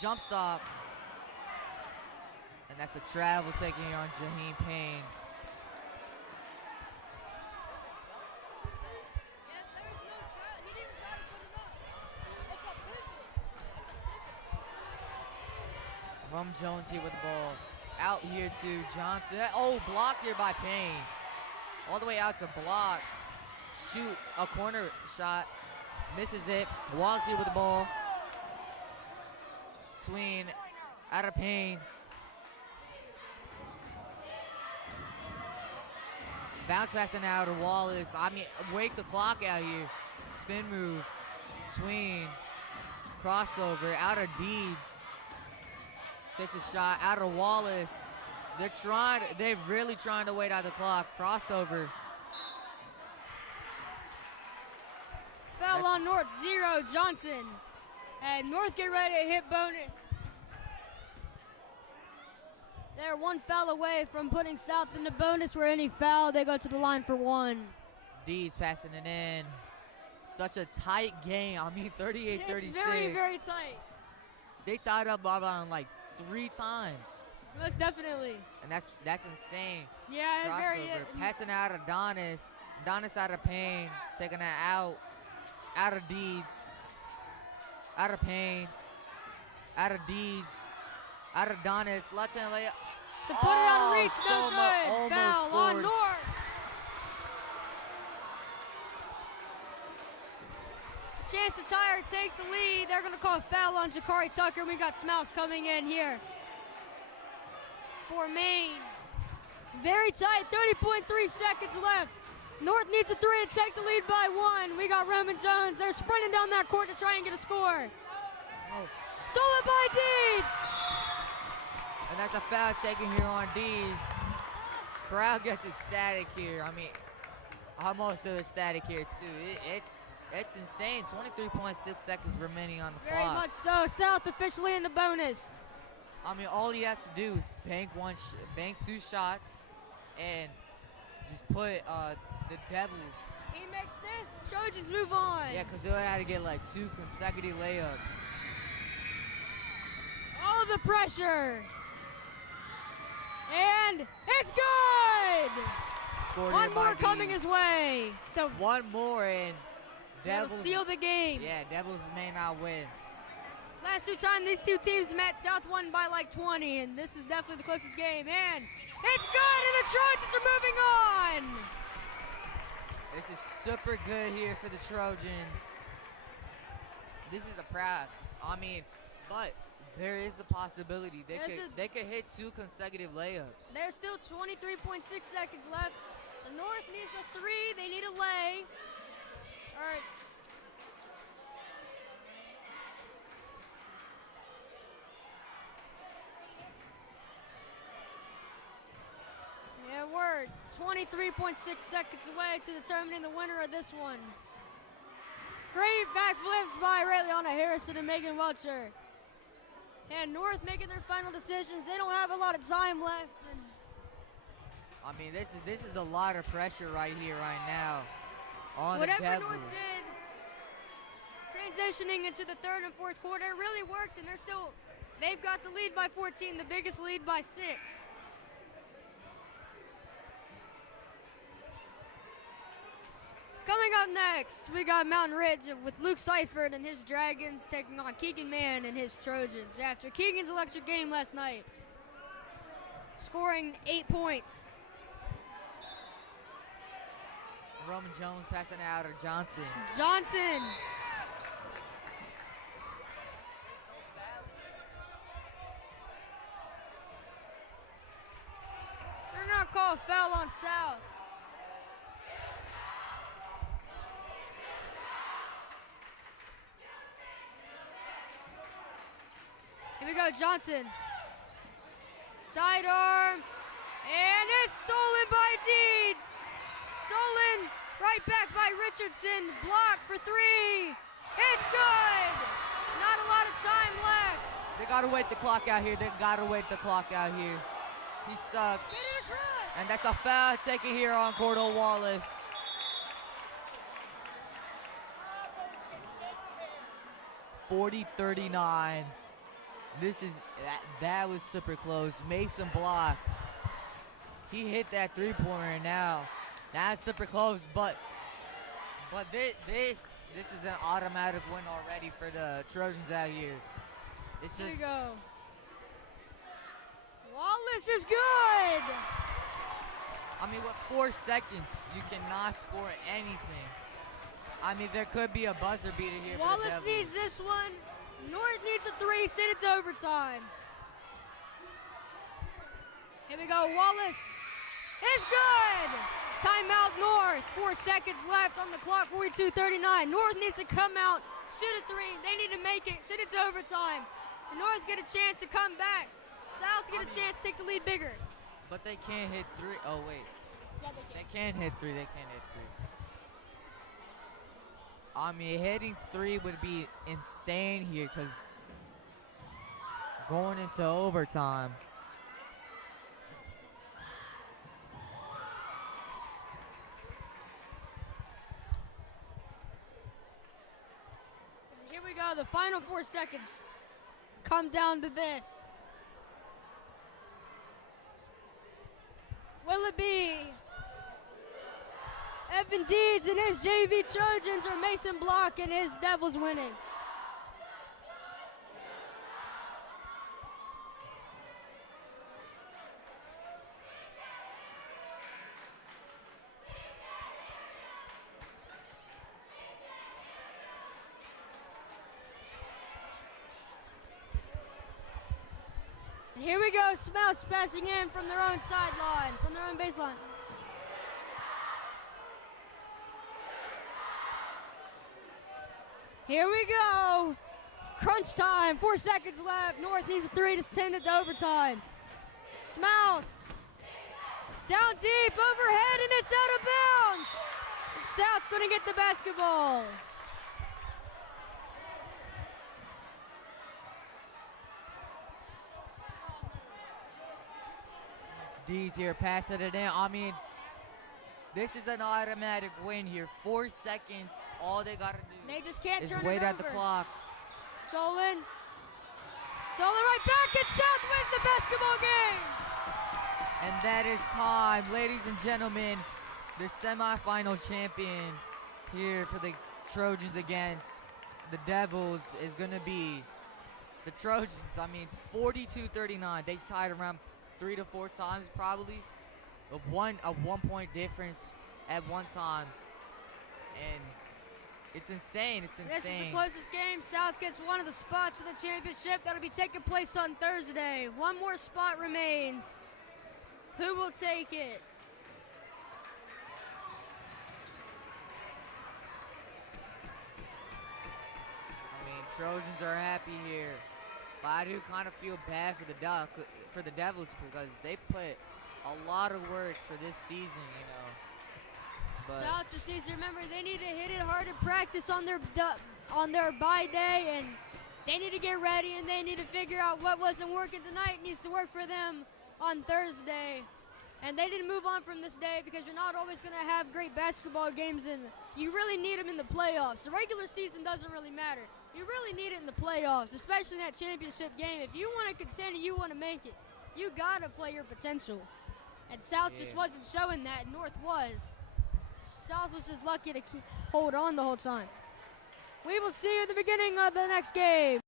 Jump stop. And that's a travel taken here on Jaheim Payne. Roman Jones here with the ball. Out here to Johnson. Oh, blocked here by Payne. All the way out to block. Shoot a corner shot. Misses it. Wallace here with the ball. Tween out of Payne. Bounce passing out to Wallace. I mean, wake the clock out here. Spin move. Tween. Crossover out of Deeds. Takes a shot out of Wallace. They're really trying to wait out the clock. Crossover. Foul on North, 0, Johnson. And North get ready to hit bonus. They're 1 foul away from putting South in the bonus. Where any foul, they go to the line for 1. Deeds passing it in. Such a tight game. I mean, 38-36. It's very, very tight. They tied up on like 3 times. Most definitely. And that's insane. Yeah, it's very. Crossover. Passing out of Donis. Donis out of Payne. Taking it out. Out of Deeds. Out of Payne. Out of Deeds. Out of Donis. Left-hand layup. To put it out of reach, no Soma good. almost Foul on scored. North. Chance to tie or take the lead. They're going to call a foul on Jakari Tucker. We got Smouse coming in here for Maine. Very tight, 30.3 seconds left. North needs a 3 to take the lead by 1. We got Roman Jones. They're sprinting down that court to try and get a score. Oh. Stolen by Deeds. And that's a foul taken here on Deeds. Crowd gets ecstatic here. I mean, almost ecstatic here too. It's insane. 23.6 seconds remaining on the Very clock. much so. South officially in the bonus. I mean, all he has to do is bank 2 shots, and just put the Devils. He makes this. Trojans move on. Yeah, because they would have to get like 2 consecutive layups. All the pressure. And it's good. Scored One here by more coming Deeds. his way. To One more, and that'll Devils. seal the game. Yeah, Devils may not win. Last 2 times these 2 teams met, South won by like 20, and this is definitely the closest game. And it's good, and the Trojans are moving on. This is super good here for the Trojans. This is a proud. I mean, but there is a possibility they could hit 2 consecutive layups. There's still 23.6 seconds left. The North needs a 3. They need a lay. All right. Yeah, we're 23.6 seconds away to determining the winner of this one. Great backflips by Rayliana Harrison and Megan Welcher. And North making their final decisions. They don't have a lot of time left. And I mean, this is a lot of pressure right here, right now, on whatever the Devils. North did, transitioning into the 3rd and 4th quarter, it really worked, and they've got the lead by 14, the biggest lead by 6. Coming up next, we got Mountain Ridge with Luke Seifert and his Dragons taking on Keegan Mann and his Trojans after Keegan's electric game last night, scoring 8 points. Roman Jones passing out to Johnson. Johnson. They're not called foul on South. Here we go, Johnson. Sidearm, and it's stolen by Deeds. Stolen right back by Richardson. Blocked for three. It's good. Not a lot of time left. They gotta wait the clock out here. They gotta wait the clock out here. He's stuck. Get it across. And that's a foul taken here on Cordell Wallace. (40-39). This is that was super close. Mason block. He hit that three-pointer now. That's super close, but this is an automatic win already for the Trojans out here. It's Here we just go. Wallace is good. I mean, with 4 seconds, you cannot score anything. I mean, there could be a buzzer beater here. Wallace for the Devils. needs this one. North needs a three. Send it to overtime. Here we go. Wallace is good. Timeout North. 4 seconds left on the clock. 42-39. North needs to come out, shoot a three. They need to make it. Send it to overtime. North get a chance to come back. South get a chance to take the lead bigger. But they can't hit three. Oh, wait. Yeah, They can't hit three. They can't hit three. I mean, hitting three would be insane here because going into overtime. Here we go. The final 4 seconds come down to this. Will it be Evan Deeds and his JV Trojans or Mason Block and his Devils winning? And here we go, Smouse passing in from their own sideline, from their own baseline. Here we go. Crunch time, 4 seconds left. North needs a three to send it to overtime. Smouse. Down deep, overhead, and it's out of bounds. And South's gonna get the basketball. D's here passing it in. I mean, this is an automatic win here. 4 seconds. All they gotta do They just can't is turn wait it at the over. clock. Stolen. Stolen right back, and South wins the basketball game. And that is time, ladies and gentlemen. The semifinal champion here for the Trojans against the Devils is going to be the Trojans. I mean, 42-39. They tied around 3 to 4 times probably. A 1 point difference at one time. And it's insane. It's insane. This is the closest game. South gets one of the spots in the championship. That'll be taking place on Thursday. One more spot remains. Who will take it? I mean, Trojans are happy here. But I do kind of feel bad for the Devils because they put a lot of work for this season, you know. But South just needs to remember they need to hit it hard in practice on their bye day, and they need to get ready, and they need to figure out what wasn't working tonight needs to work for them on Thursday. And they didn't move on from this day because you're not always going to have great basketball games, and you really need them in the playoffs. The regular season doesn't really matter. You really need it in the playoffs, especially in that championship game. If you want to contend and you want to make it, you got to play your potential. And South just wasn't showing that. North was. South was just lucky to hold on the whole time. We will see you at the beginning of the next game.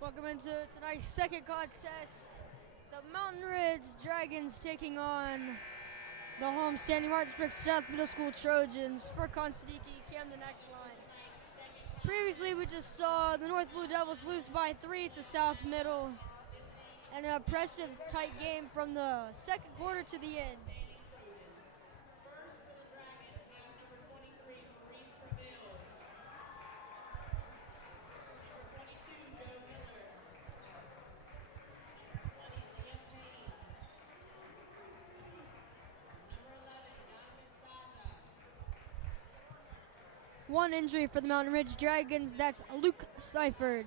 Welcome into tonight's second contest. The Mountain Ridge Dragons taking on the homestanding Martinsburg South Middle School Trojans for Konsadiki, Camden X-Line. Previously, we just saw the North Blue Devils lose by 3 to South Middle. An impressive tight game from the second quarter to the end. One injury for the Mountain Ridge Dragons, that's Luke Seifert.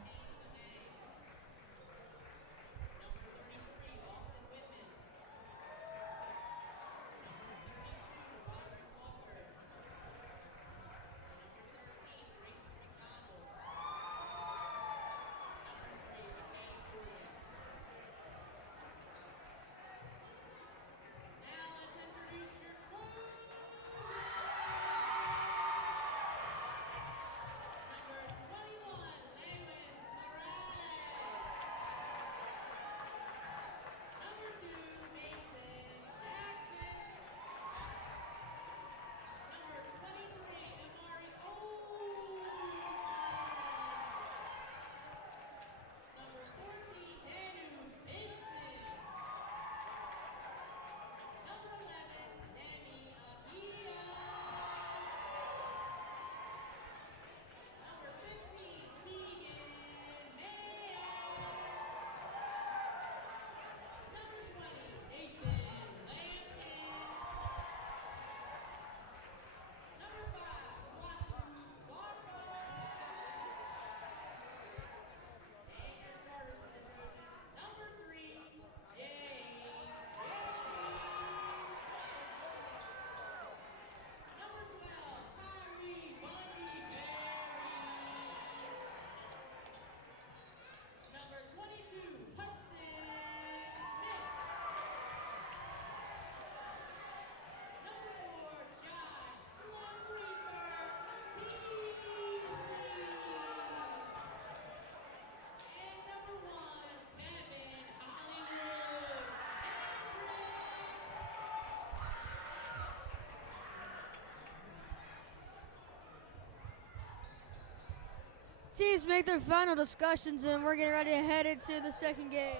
Teams make their final discussions and we're getting ready to head into the second game.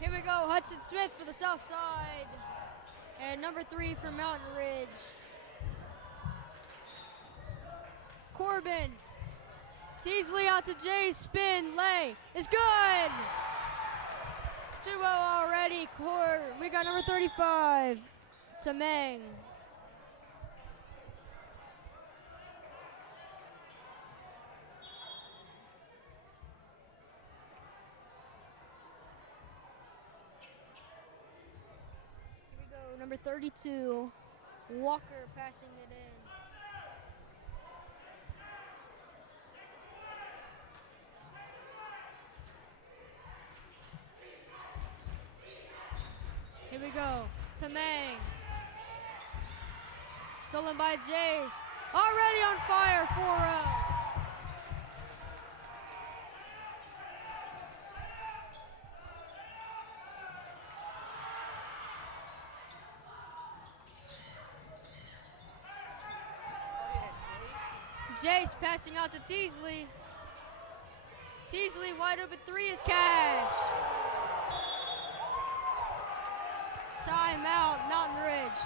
Here we go, Hudson Smith for the South Side, and number 3 for Mountain Ridge. Corbin, Teasley out to Jay, spin, lay, is good! 2-0 already, we got number 35, Tamang. Number 32, Walker passing it in. Here we go, Tamang. Stolen by Jays. Already on fire, 4-0. Jace passing out to Teasley. Teasley wide open 3 is cash. Timeout, Mountain Ridge.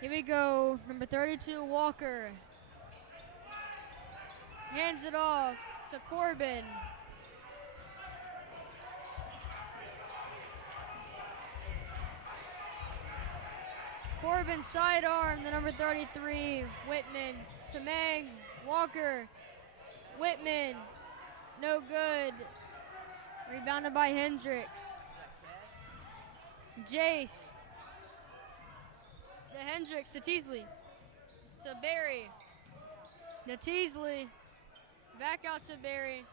Here we go. Number 32, Walker. Hands it off to Corbin. Corbin sidearm, the number 33, Whitman to Meg. Walker, Whitman, no good. Rebounded by Hendricks. Jace. To Hendricks, to Teasley. To Barry. To Teasley. Back out to Barry.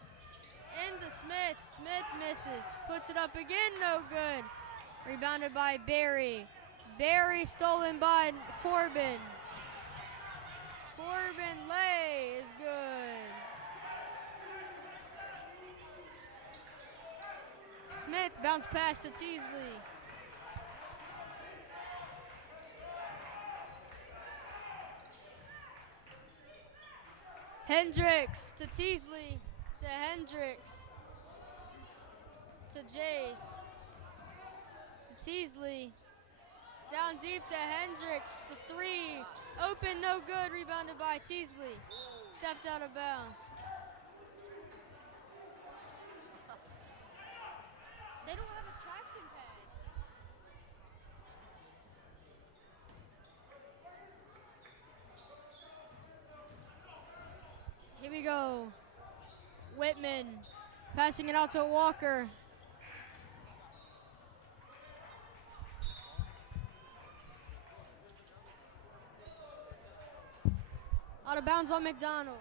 Into Smith. Smith misses. Puts it up again, no good. Rebounded by Barry. Barry stolen by Corbin. Corbin lay is good. Smith bounce pass to Teasley. Hendricks to Teasley, to Hendricks, to Jace, to Teasley, down deep to Hendricks, the three, open, no good, rebounded by Teasley, stepped out of bounds. They don't have a traction pad. Here we go. Whitman passing it out to Walker. Out of bounds on McDonald.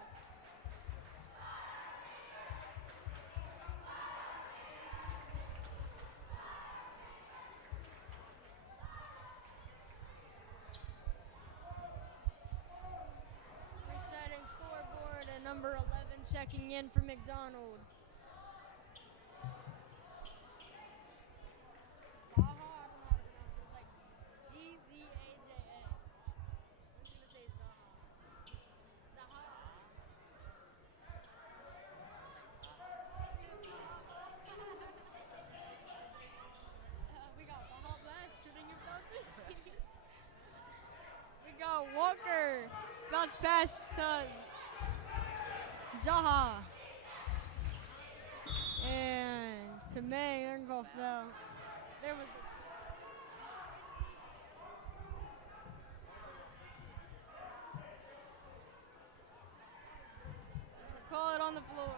Resetting scoreboard and number 11 checking in for McDonald. Zaha, I don't know how to pronounce it. It's like Gzaja. I'm just gonna say Zaha. Zaha. We got Baja Blast shooting your puppy. We got Walker. Bounce pass to Zaha. And to May, they're gonna go foul. There was the call it on the floor.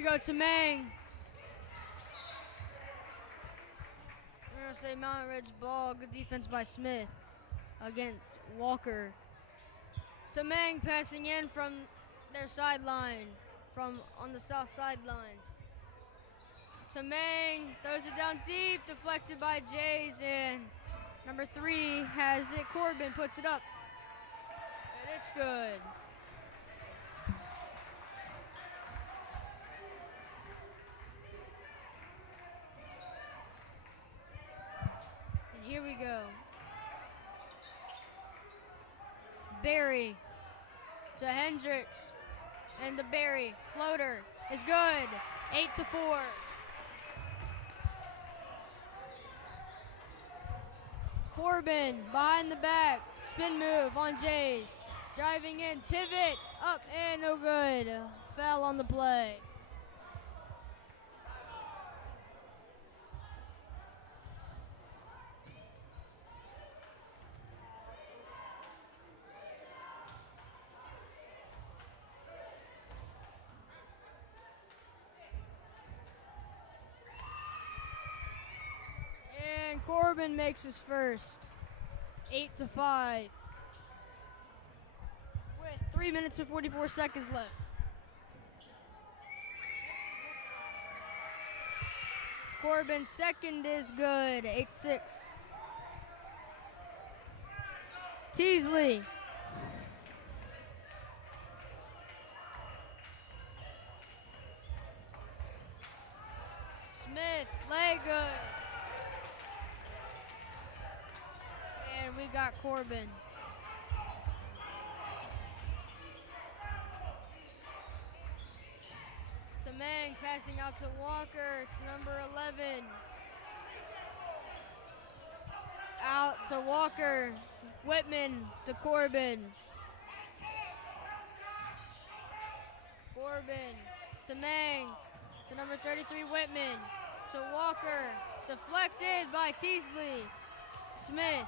we go to Mang. I'm going to say Mountain Ridge ball. Good defense by Smith against Walker. To Mang passing in from their sideline, from on the south sideline. To Mang, throws it down deep, deflected by Jays, and number 3 has it. Corbin puts it up, and it's good. And here we go. Barry to Hendricks, and the Barry floater is good. 8-4. Corbin behind the back, spin move on Jays. Driving in, pivot, up and no good. Foul on the play. And Corbin makes his first. 8-5. With 3 minutes and 44 seconds left. Corbin's second is good. 8-6. Teasley. Smith, leg good. And we got Corbin. To Mang, passing out to Walker. It's number 11. Out to Walker. Whitman to Corbin. Corbin to Mang. To number 33, Whitman. To Walker. Deflected by Teasley. Smith.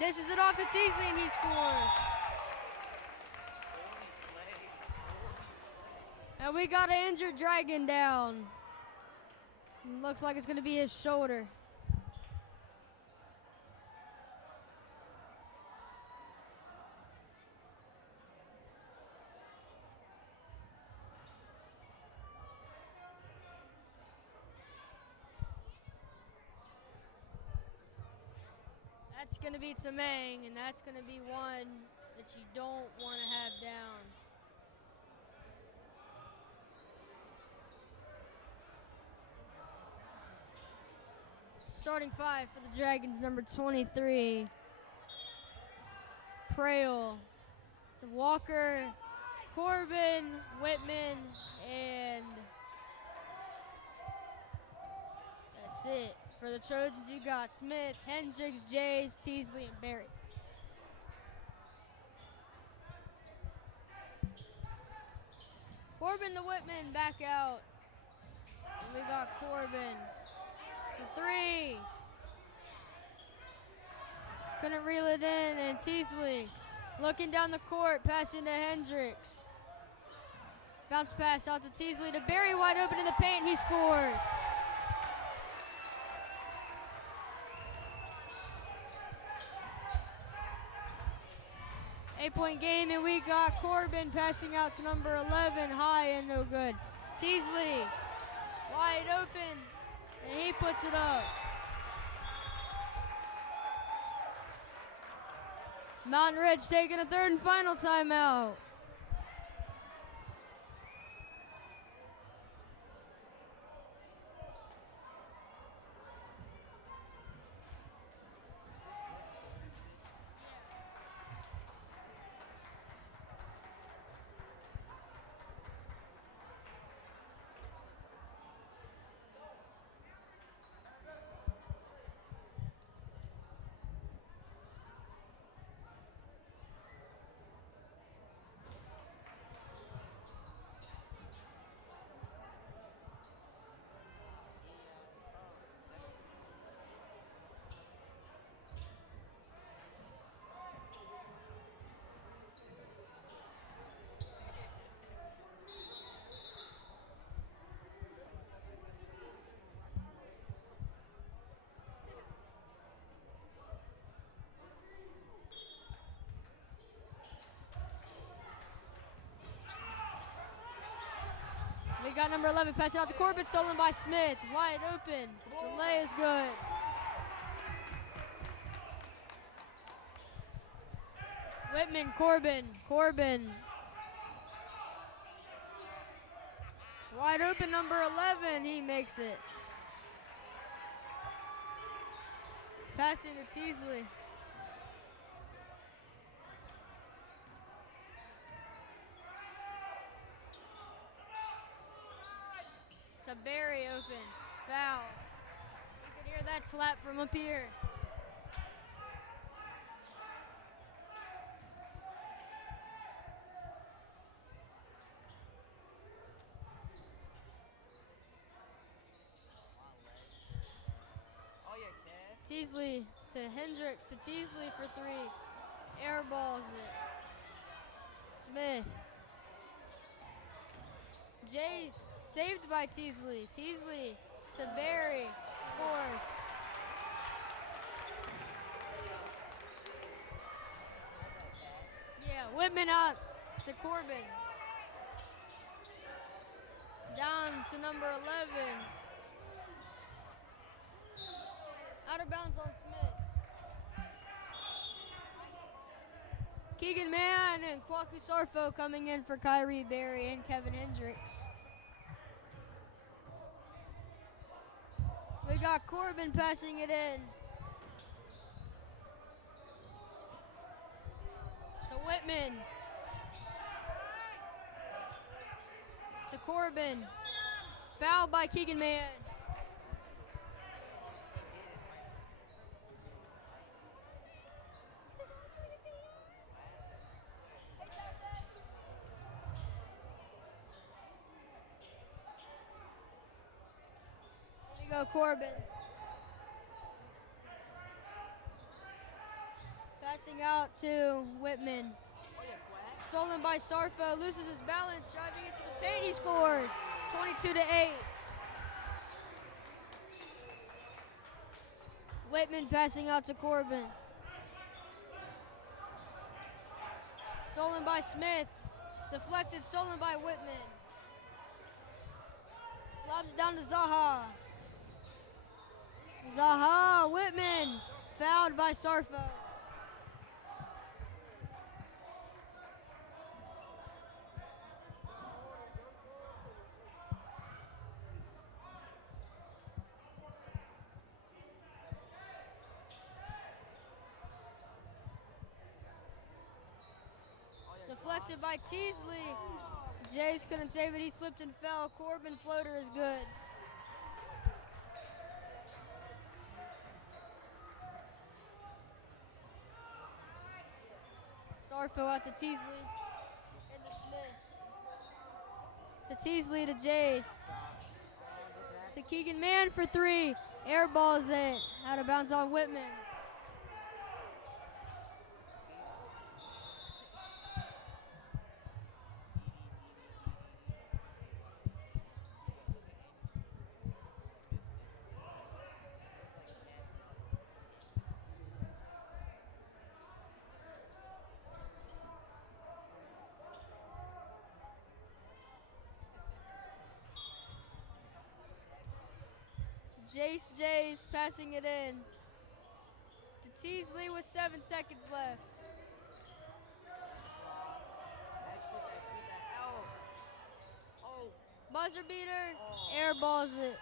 Dishes it off to Teasley and he scores. And we got an injured Dragon down. Looks like it's going to be his shoulder. That's going to be Tamang, and that's going to be one that you don't want to have down. Starting 5 for the Dragons, number 23, Prail, the Walker, Corbin, Whitman, and that's it. For the Trojans, you got Smith, Hendricks, Jays, Teasley, and Barry. Corbin to Whitman, back out. And we got Corbin. The 3. Couldn't reel it in, and Teasley looking down the court, passing to Hendricks. Bounce pass out to Teasley to Barry, wide open in the paint, he scores. Eight-point game, and we got Corbin passing out to number 11, high and no good. Teasley, wide open, and he puts it up. Mountain Ridge taking a third and final timeout. We got number 11 passing out to Corbin, stolen by Smith. Wide open. The lay is good. Whitman, Corbin. Wide open, number 11. He makes it. Passing to Teasley. To Barry open. Foul. You can hear that slap from up here. Oh, yeah, Kev. Teasley to Hendricks to Teasley for three. Airballs it. Smith. Jays saved by Teasley. Teasley to Barry. Scores. Yeah, Whitman out to Corbin. Down to number 11. Out of bounds on Smith. Keegan Mann and Kwaku Sarfo coming in for Kyrie Berry and Kevin Hendricks. We got Corbin passing it in. To Whitman. To Corbin. Foul by Keegan Mann. Go Corbin. Passing out to Whitman. Stolen by Sarfo, loses his balance, driving into the paint, he scores. 22-8. Whitman passing out to Corbin. Stolen by Smith. Deflected, stolen by Whitman. Lobs down to Zaha. Zaha, Whitman, fouled by Sarfo. Deflected by Teasley. Jays couldn't save it, he slipped and fell. Corbin floater is good. Sarfo out to Teasley and to Smith. To Teasley to Jays. To Keegan Mann for three. Air balls it. Out of bounds on Whitman. Jays passing it in to Teasley with 7 seconds left. Buzzer beater, air balls it.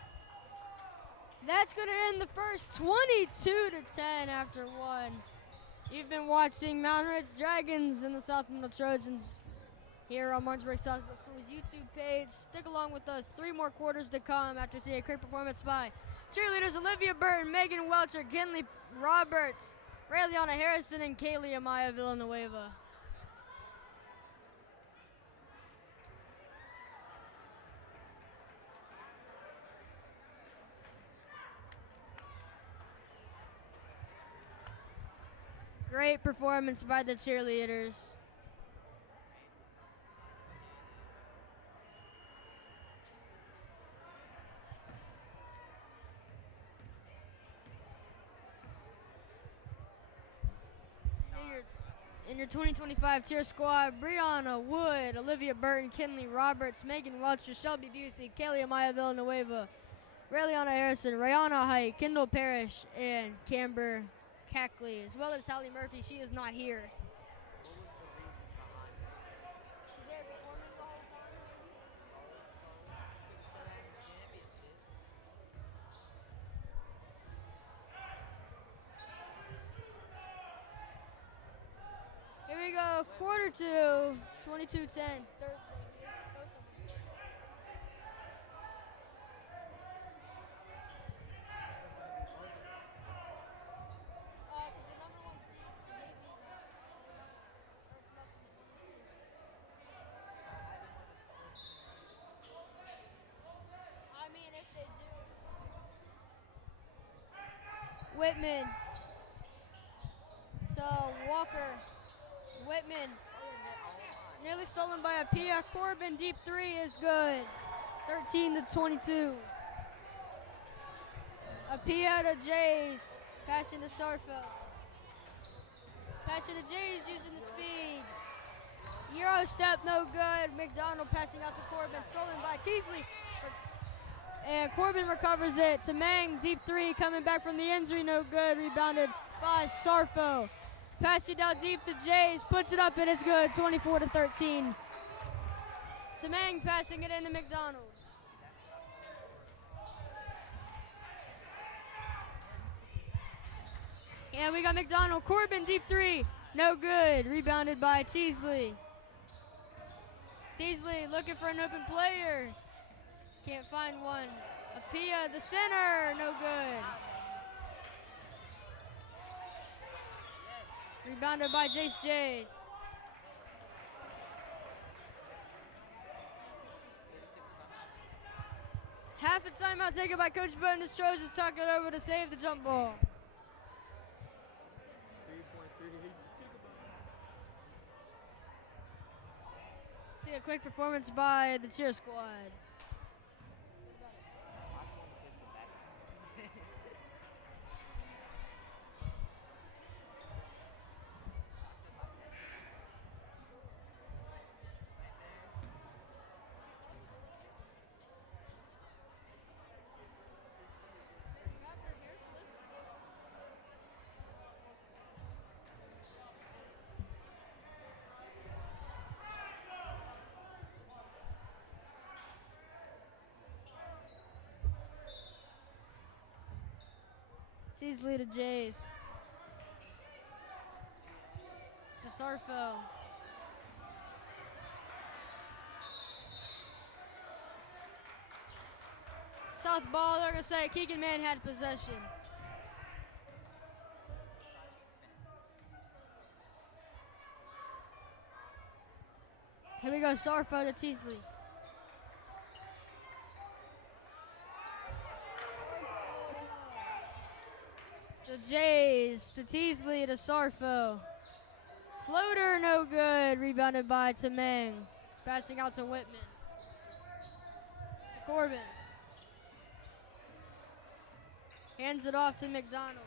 That's going to end the first 22-10 after one. You've been watching Mountain Ridge Dragons and the South Middle Trojans here on Martinsburg South Middle School's YouTube page. Stick along with us. 3 more quarters to come after seeing a great performance by cheerleaders Olivia Burton, Megan Welcher, Kinley Roberts, Rayliana Harrison, and Kaylee Amaya Villanueva. Great performance by the cheerleaders. in your 2025 tier squad, Brianna Wood, Olivia Burton, Kinley Roberts, Megan Welcher, Shelby Busey, Kaylee Amaya Villanueva, Rayliana Harrison, Rayana Height, Kendall Parrish, and Camber Cackley, as well as Hallie Murphy. She is not here. What was the reason behind it? Was there performing the whole time, maybe? Could have said that in the championship. Here we go, quarter two, 22-10, Thursday. Whitman to Walker. Whitman nearly stolen by Apia. Corbin, deep three is good. 13-22. Apia to Jays. Passing to Sarfo. Passing to Jays using the speed. Euro step, no good. McDonald passing out to Corbin. Stolen by Teasley. And Corbin recovers it to Mang. Deep three coming back from the injury, no good. Rebounded by Sarfo. Passing down deep to Jays. Puts it up and it's good. 24-13. To Mang passing it into McDonald. And we got McDonald. Corbin deep three. No good. Rebounded by Teasley. Teasley looking for an open player. Can't find one. Apia, the center, no good. Rebounded by Jace Jays. Half a timeout taken by Coach Button. His Trojans tuck it over to save the jump ball. 3.3. See a quick performance by the cheer squad. Teasley to Jays. To Sarfo. South ball, they're going to say Keegan Man had possession. Here we go, Sarfo to Teasley. To Jays, to Teasley, to Sarfo. Floater, no good. Rebounded by Tamang. Passing out to Whitman. To Corbin. Hands it off to McDonald.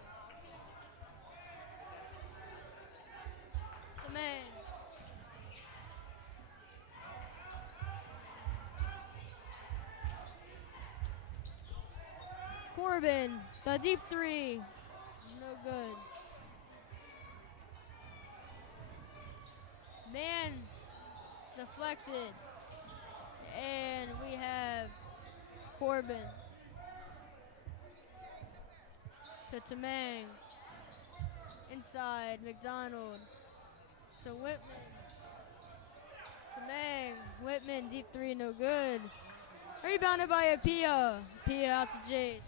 Tamang. Corbin, the deep three. No good. Man deflected. And we have Corbin to Tamang. Inside, McDonald. So Whitman. Tamang. Whitman, deep three, no good. Rebounded by Apia. Apia out to Jays.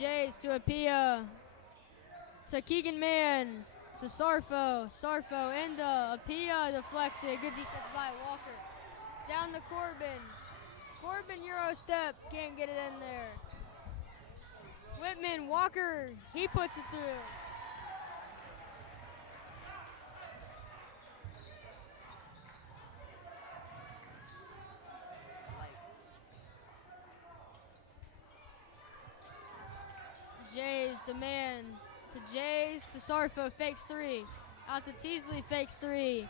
Jays to Apia, to Keegan Man, to Sarfo. Sarfo into Apia, deflected. Good defense by Walker. Down to Corbin. Corbin Euro step, can't get it in there. Whitman, Walker, he puts it through. Jays, the man, To Jays, to Sarfo, fakes three. Out to Teasley, fakes three.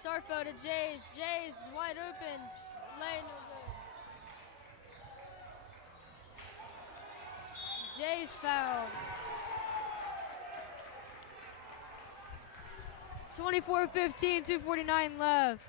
Sarfo to Jays. Jays is wide open. Lay no good. Jays foul. 24-15, 2:49 left.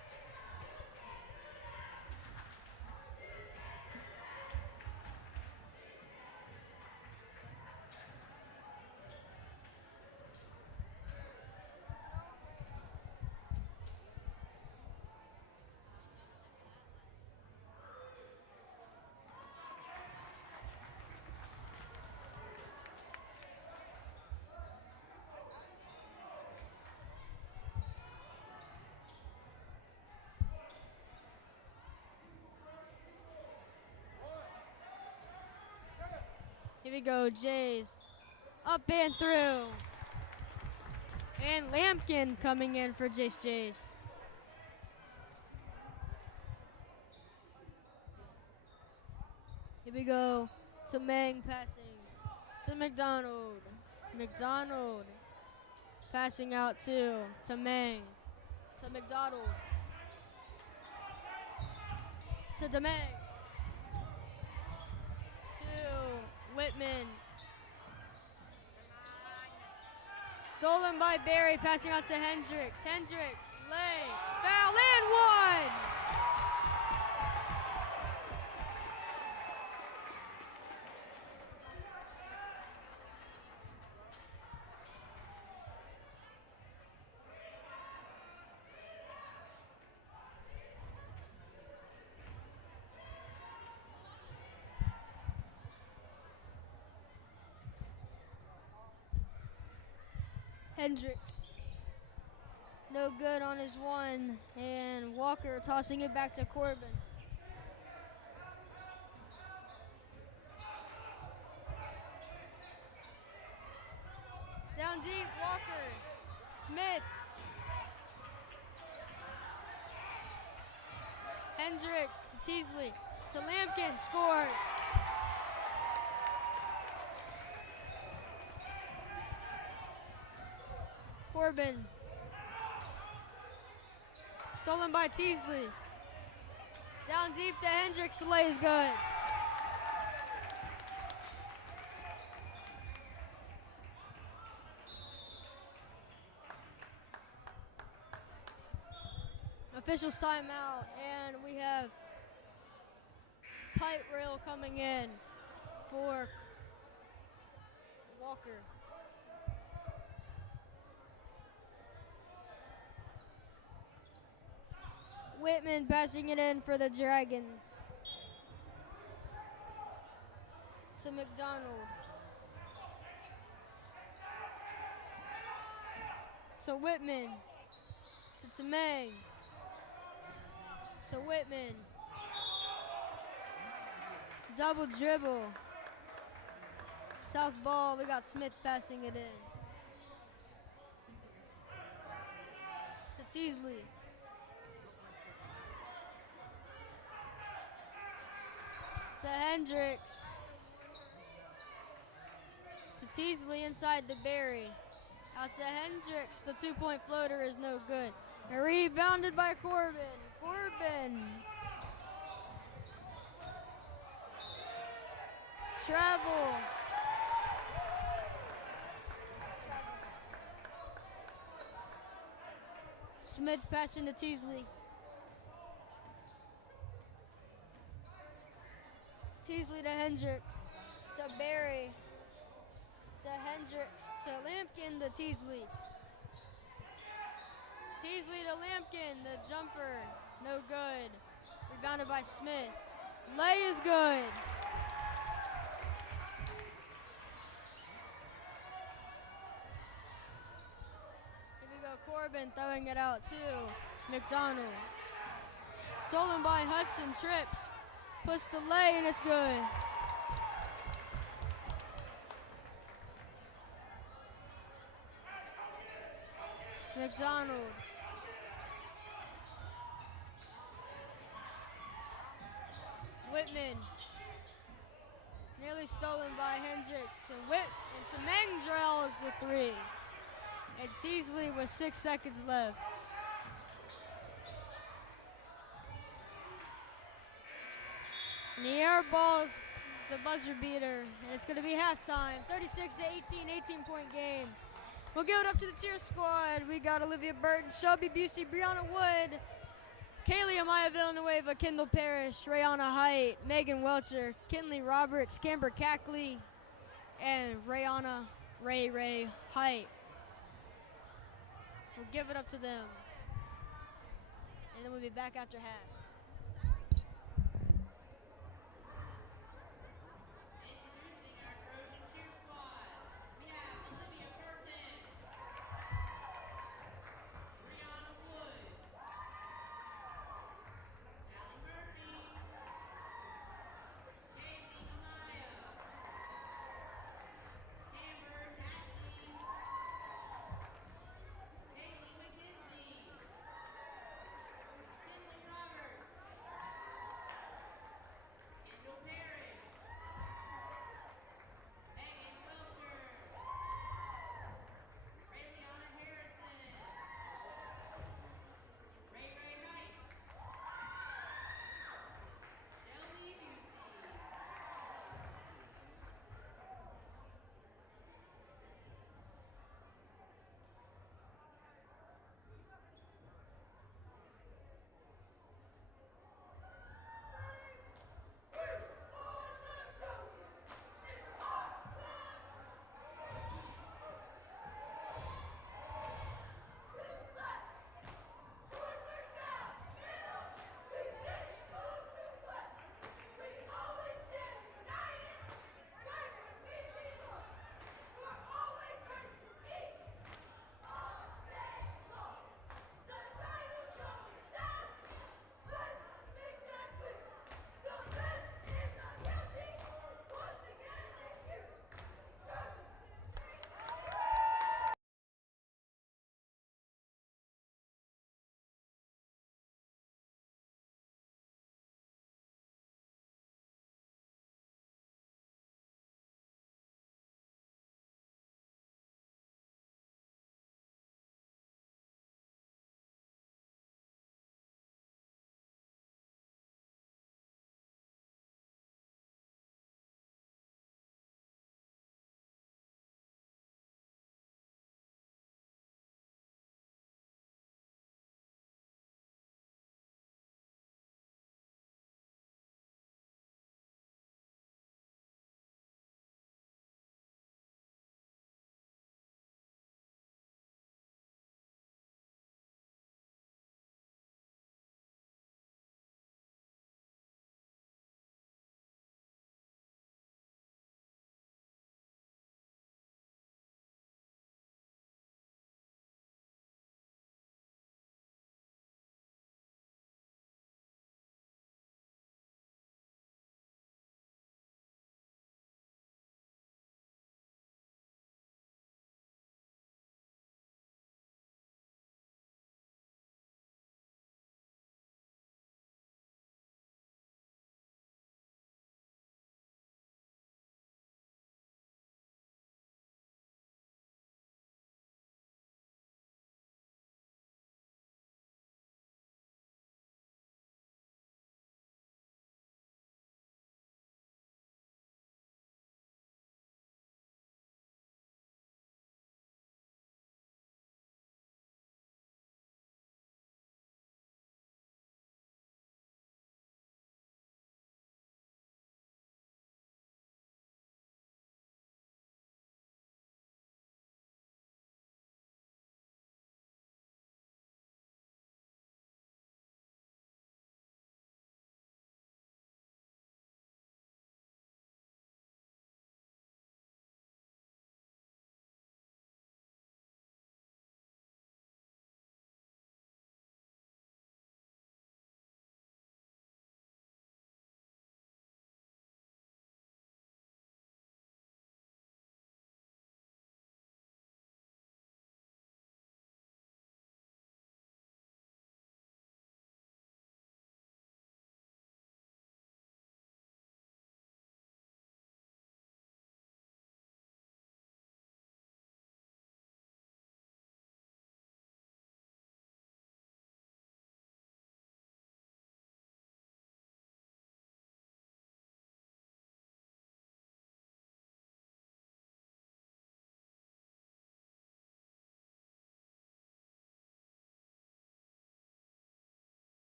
Here we go, Jays. Up and through. And Lampkin coming in for Jays. Here we go. To Meng passing. To McDonald. McDonald. Passing out to Meng. To McDonald. To DeMeng. Whitman. Stolen by Barry, passing out to Hendricks. Hendricks, lay, foul, and one! Hendricks, no good on his one, and Walker tossing it back to Corbin. Down deep, Walker, Smith, Hendricks to Teasley, to Lampkin, scores. Corbin. Stolen by Teasley. Down deep to Hendricks, the lay is good. Officials timeout, and we have pipe rail coming in for Walker. Whitman passing it in for the Dragons. To McDonald. To Whitman. To Tamang. To Whitman. Double dribble. South ball, we got Smith passing it in. To Teasley. To Hendricks. To Teasley inside to Barry. Out to Hendricks. The 2-point floater is no good. And rebounded by Corbin. Corbin. Travel. Smith passing to Teasley. Teasley to Hendricks, to Barry, to Hendricks, to Lampkin, to Teasley. Teasley to Lampkin, the jumper, no good. Rebounded by Smith. Lay is good. Here we go, Corbin throwing it out to McDonald. Stolen by Hudson, trips. Puts the lay and it's good. McDonald. Whitman. Nearly stolen by Hendricks. And Into Meng drills the three. And Teasley with 6 seconds left. And the air balls the buzzer beater, and it's going to be halftime. 36 to 18, 18-point game. We'll give it up to the cheer squad. We got Olivia Burton, Shelby Busey, Brianna Wood, Kaylee Amaya Villanueva, Kendall Parrish, Rayana Height, Megan Welcher, Kinley Roberts, Camber Cackley, and Rayana Ray Height. We'll give it up to them. And then we'll be back after half.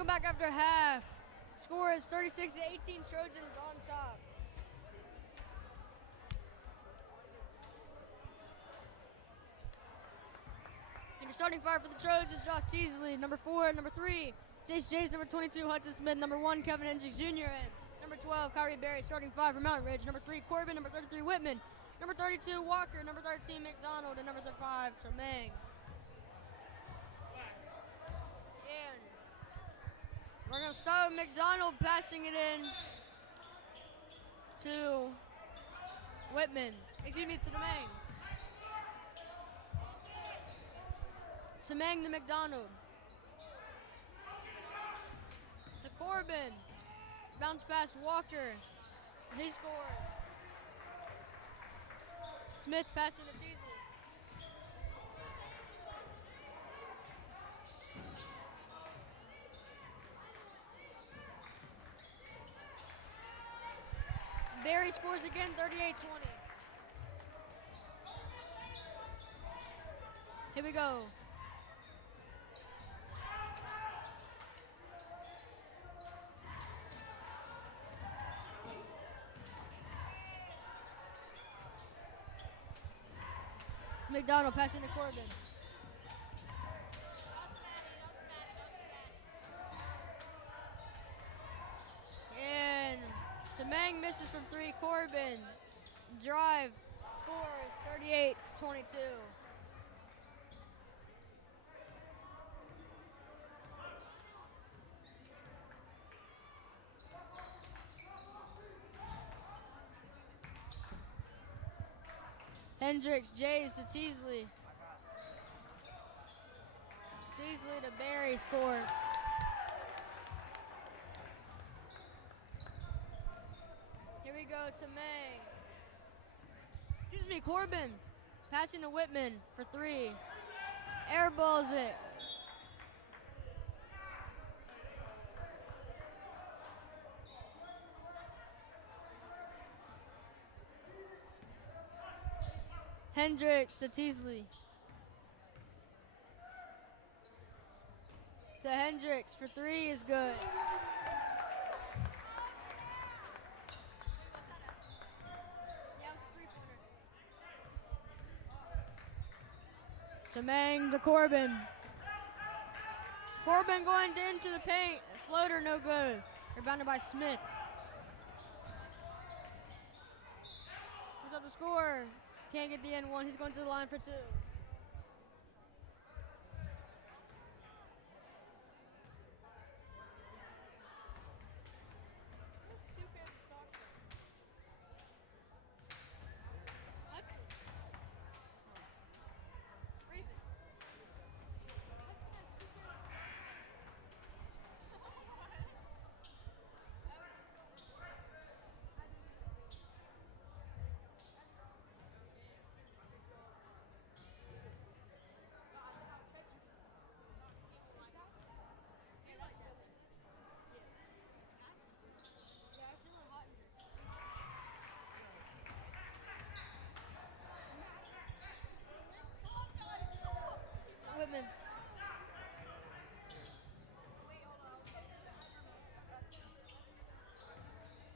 Welcome back after half. Score is 36 to 18. Trojans on top. And your starting five for the Trojans: Josh Teasley, number 4, number 3, Jace, number 22, Hudson Smith, number 1, Kevin Hendricks Jr., and number 12, Kyrie Berry. Starting five for Mountain Ridge: number 3, Corbin, number 33, Whitman, number 32, Walker, number 13, McDonald, and number 35, Tremaine. And we're going to start with McDonald passing it in to Whitman. Excuse me, to Tremaine. Tremaine to McDonald. To Corbin. Bounce pass Walker. He scores. Smith passing to Teasley. Berry scores again, 38-20. Here we go. McDonald passing to Corbin. And Tamang misses from 3. Corbin drive scores 38-22. Hendricks, Jays to Teasley. Teasley to Berry, scores. Here we go to May. Excuse me, Corbin. Passing to Whitman for 3. Airballs it. Hendricks to Teasley. To Hendricks for 3 is good. Tamang to Corbin. Corbin going into the paint. Floater no good. Rebounded by Smith. Who's up to score? Can't get the end one. He's going to the line for 2. Whitman.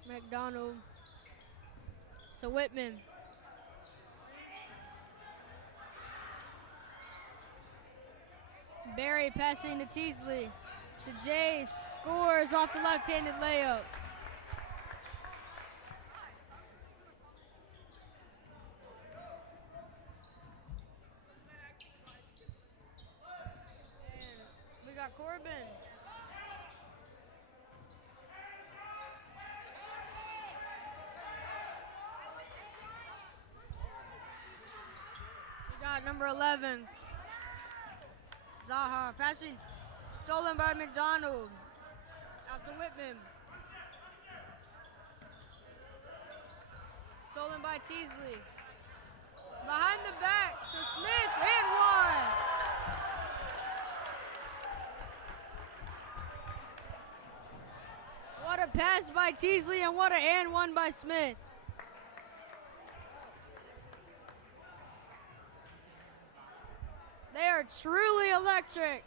McDonald to Whitman. Berry passing to Teasley. To Jace. Scores off the left-handed layup. And we got Corbin. We got number 11. Zaha passing, stolen by McDonald. Out to Whitman. Stolen by Teasley. Behind the back to Smith and one. What a pass by Teasley and what a and one by Smith. They are truly electric.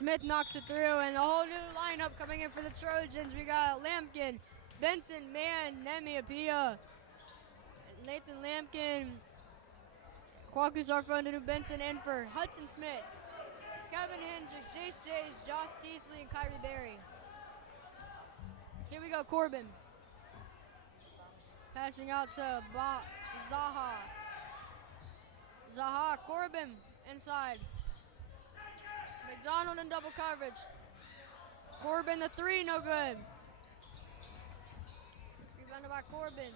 Smith knocks it through, and a whole new lineup coming in for the Trojans. We got Lampkin, Benson, Mann, Nemi Apia, Nathan Lampkin, Kwaku Sarfo, Nunu Benson, in for Hudson Smith, Kevin Hendricks, Jace Jays, Josh Teasley, and Kyrie Berry. Here we go, Corbin. Passing out to Zaha. Zaha, Corbin, inside. McDonald in double coverage. Corbin, the three, no good. Rebounded by Corbin.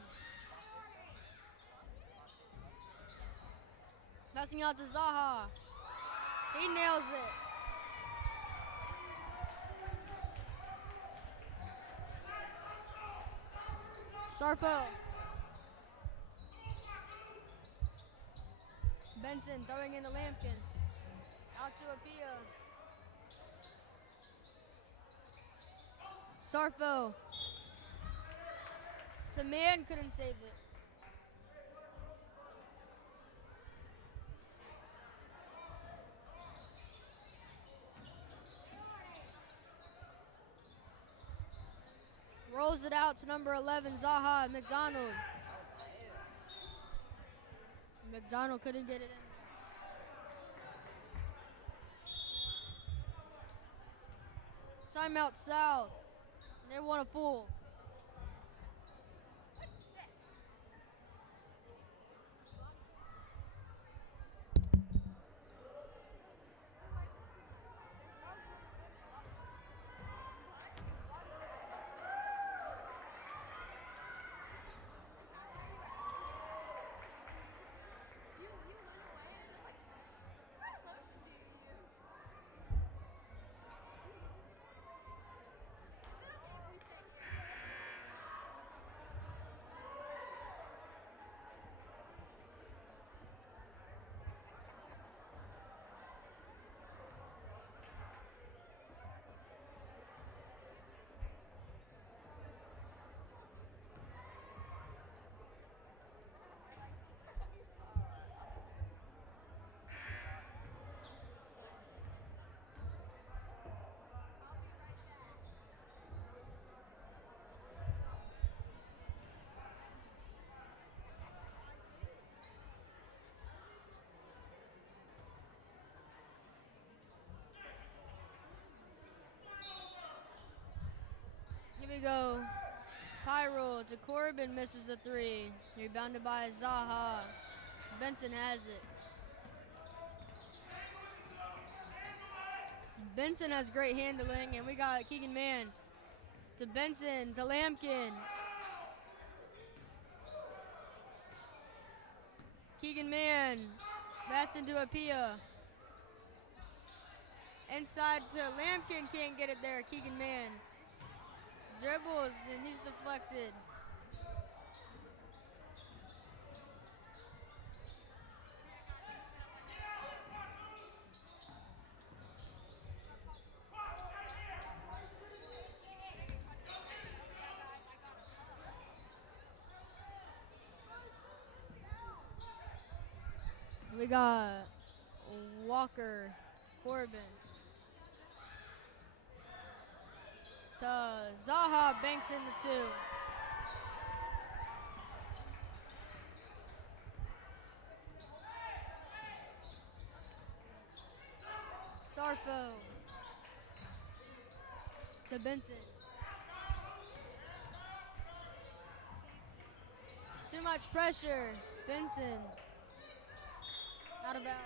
Passing out to Zaha. He nails it. Sarfo. Benson throwing in the Lampkin. Out to Apia. Sarfo. To Mann, couldn't save it. Rolls it out to number 11, Zaha McDonald. McDonald couldn't get it in there. Timeout South. They want a full. Here we go. Pyro to Corbin, misses the three. Rebounded by Zaha. Benson has it. Benson has great handling, and we got Keegan Mann to Benson to Lampkin. Keegan Mann, pass into Apia. Inside to Lampkin, can't get it there. Keegan Mann dribbles, and he's deflected. We got Walker, Corbin. To Zaha, banks in the two. Sarfo to Benson. Too much pressure. Benson out of bounds.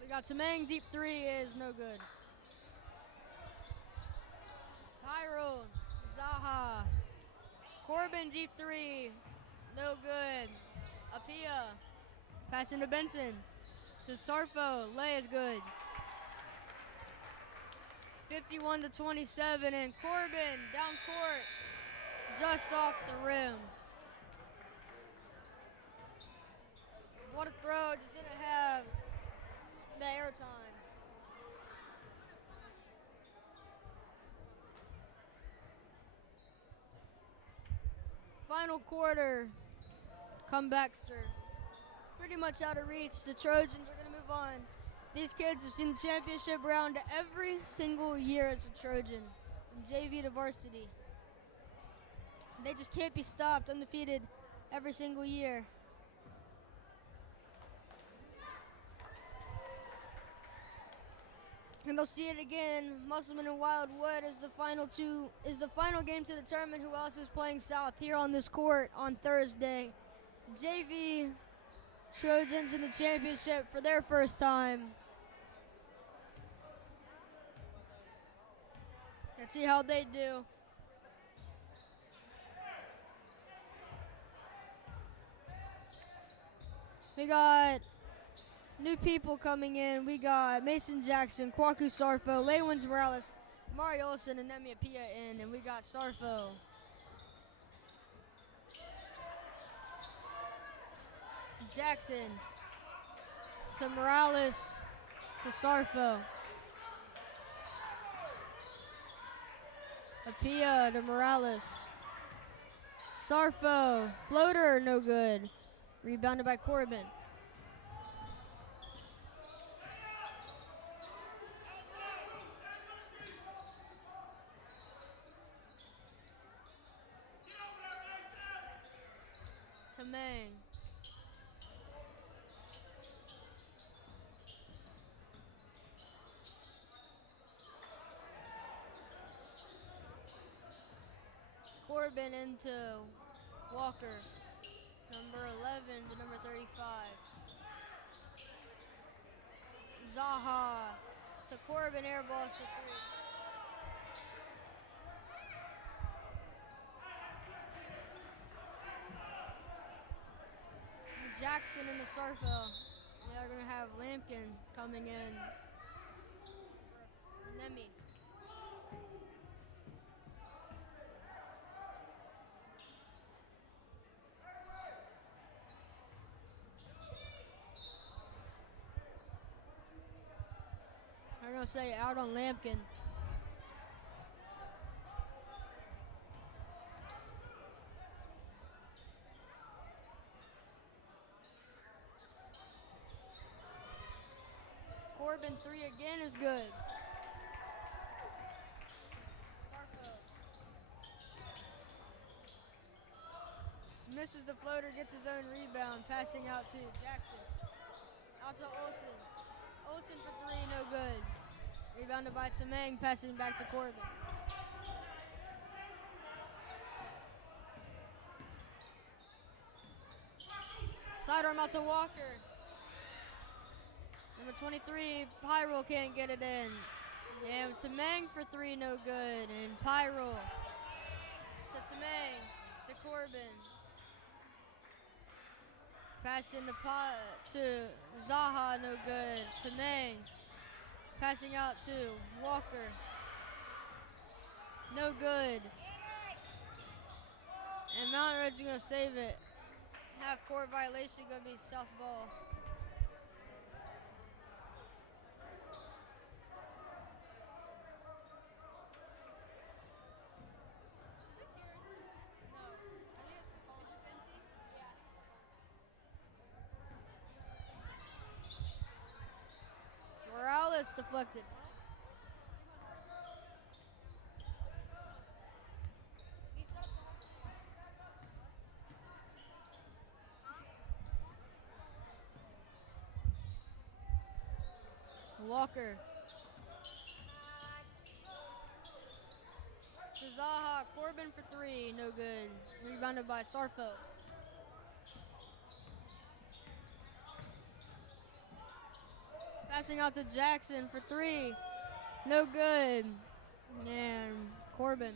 We got Tamang, deep three is no good. Pyro, Zaha, Corbin, deep three, no good. Apia, passing to Benson, to Sarfo, lay is good. 51-27, and Corbin down court just off the rim. What a throw, just didn't have the air time. Final quarter, comebacks are pretty much out of reach. The Trojans are going to move on. These kids have seen the championship round every single year as a Trojan, from JV to varsity. They just can't be stopped, undefeated every single year. And they'll see it again. Musselman and Wildwood is the final game to determine who else is playing South here on this court on Thursday. JV Trojans in the championship for their first time. Let's see how they do. We got new people coming in. We got Mason Jackson, Kwaku Sarfo, Laywins Morales, Mari Olsen, and Nemi Apia in, and we got Sarfo. Jackson to Morales to Sarfo. Apia to Morales. Sarfo, floater, no good. Rebounded by Corbin. Tamang. Corbin into Walker. Number 11 to number 35. Zaha to Corbin, air balls to 3. Jackson in the Sarfo. They are going to have Lampkin coming in. Nemi. I'm going to say out on Lampkin. Corbin 3 again is good. Sarfo. Misses the floater, gets his own rebound, passing out to Jackson. Out to Olsen. Olsen for 3, no good. Rebounded by Tamang, passing back to Corbin. Sidearm out to Walker. Number 23, Pyro can't get it in. And Tamang for 3, no good. And Pyro to Tamang, to Corbin. Pass in the pot to Zaha, no good. Tamang, passing out to Walker. No good. And Mount Red's gonna save it. Half court violation, gonna be South ball. Morales deflected. Walker. To Zaha, Corbin for 3, no good. Rebounded by Sarfo. Passing out to Jackson for 3, no good. And Corbin.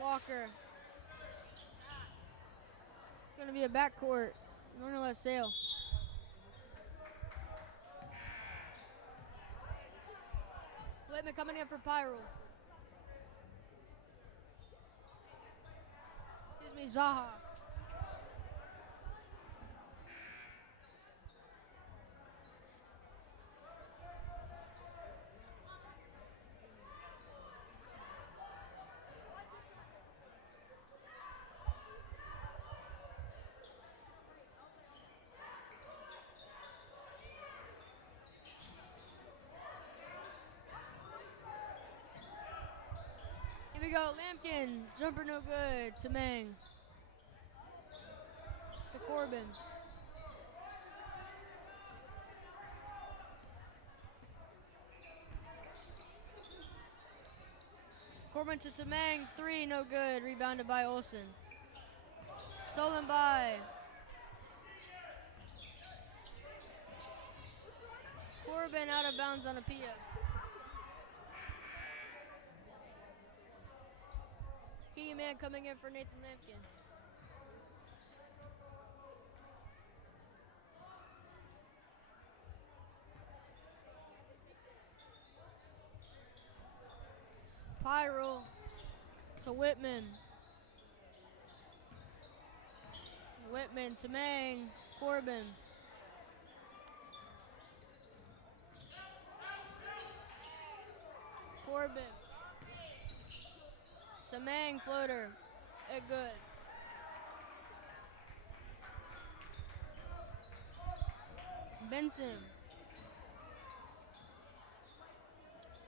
Walker. Gonna be a backcourt. I'm gonna let sail. Whitman coming in for Pyro. Excuse me, Zaha. Here we go, Lampkin, jumper no good to Meng. To Corbin. Corbin to Tamang, 3, no good. Rebounded by Olsen. Stolen by Corbin, out of bounds on a Pia. Key man coming in for Nathan Lampkin. Pyro to Whitman. Whitman to Mang. Corbin. Corbin. Samang floater. Good. Benson.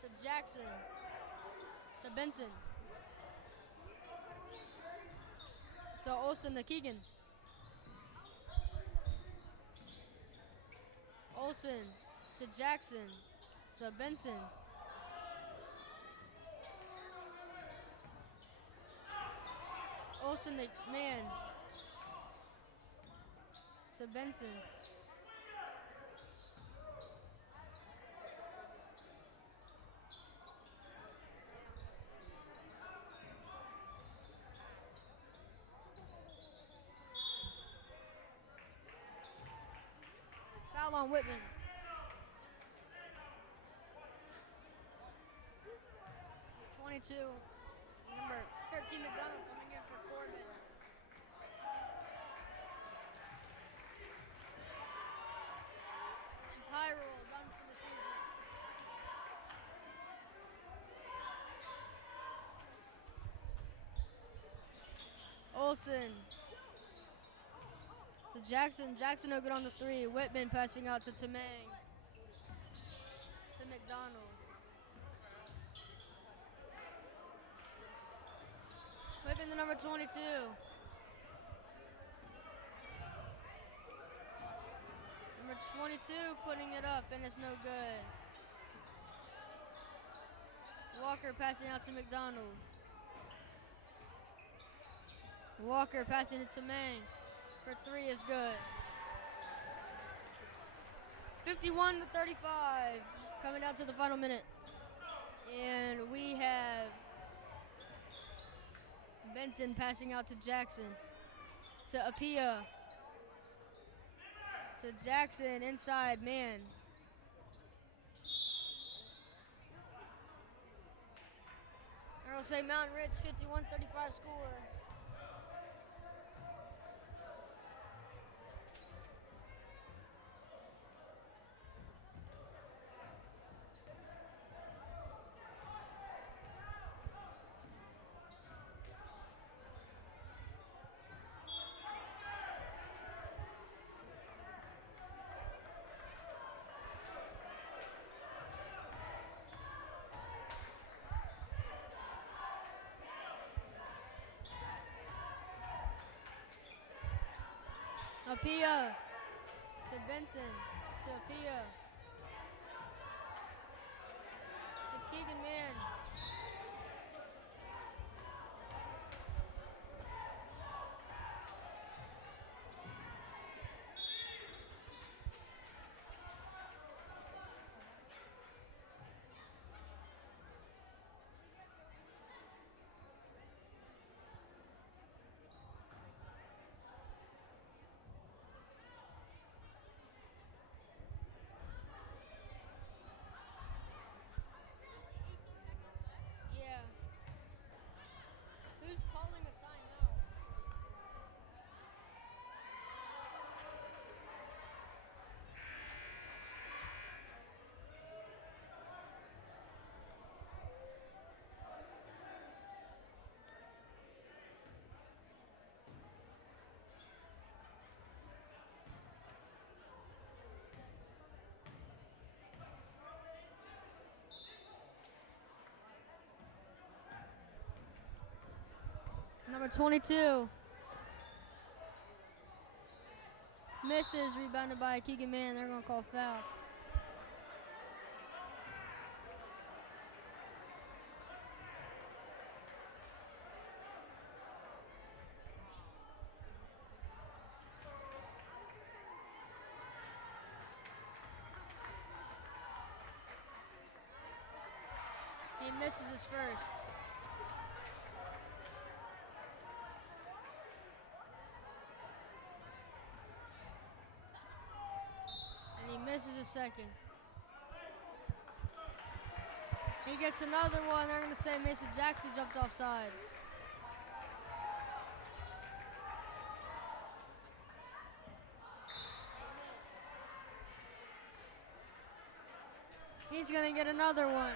To Jackson. To Benson. To Olsen to Keegan. Olsen to Jackson. To Benson. Olsen to man. To Benson. Foul on Whitman. Number 13 McDonald coming in for Corbin. And Pyro done for the season. Olsen. To Jackson. Jackson no good on the 3. Whitman passing out to Tamang. To McDonald. Whitman to number 22. Number 22 putting it up and it's no good. Walker passing out to McDonald. Walker passing it to Mang. For 3 is good. 51 to 35. Coming down to the final minute. And we have Benson passing out to Jackson. To Apia. To Jackson inside, man. I'll say Mountain Ridge 51-35 score. Apia to Benson, to Apia, to Keegan Man. Number 22. Misses, rebounded by Keegan Mann. They're going to call foul. He misses his first. And he misses his second. He gets another one. They're going to say Mason Jackson jumped off sides. He's going to get another one.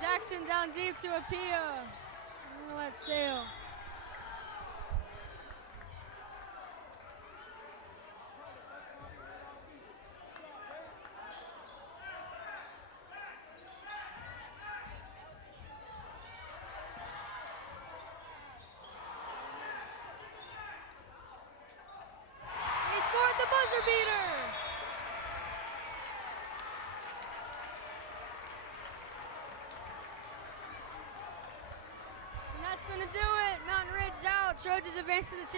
Jackson down deep to Apia. I'm gonna let sail. He scored the buzzer beater. That's going to do it. Mountain Ridge out. Trojans advance to the championship.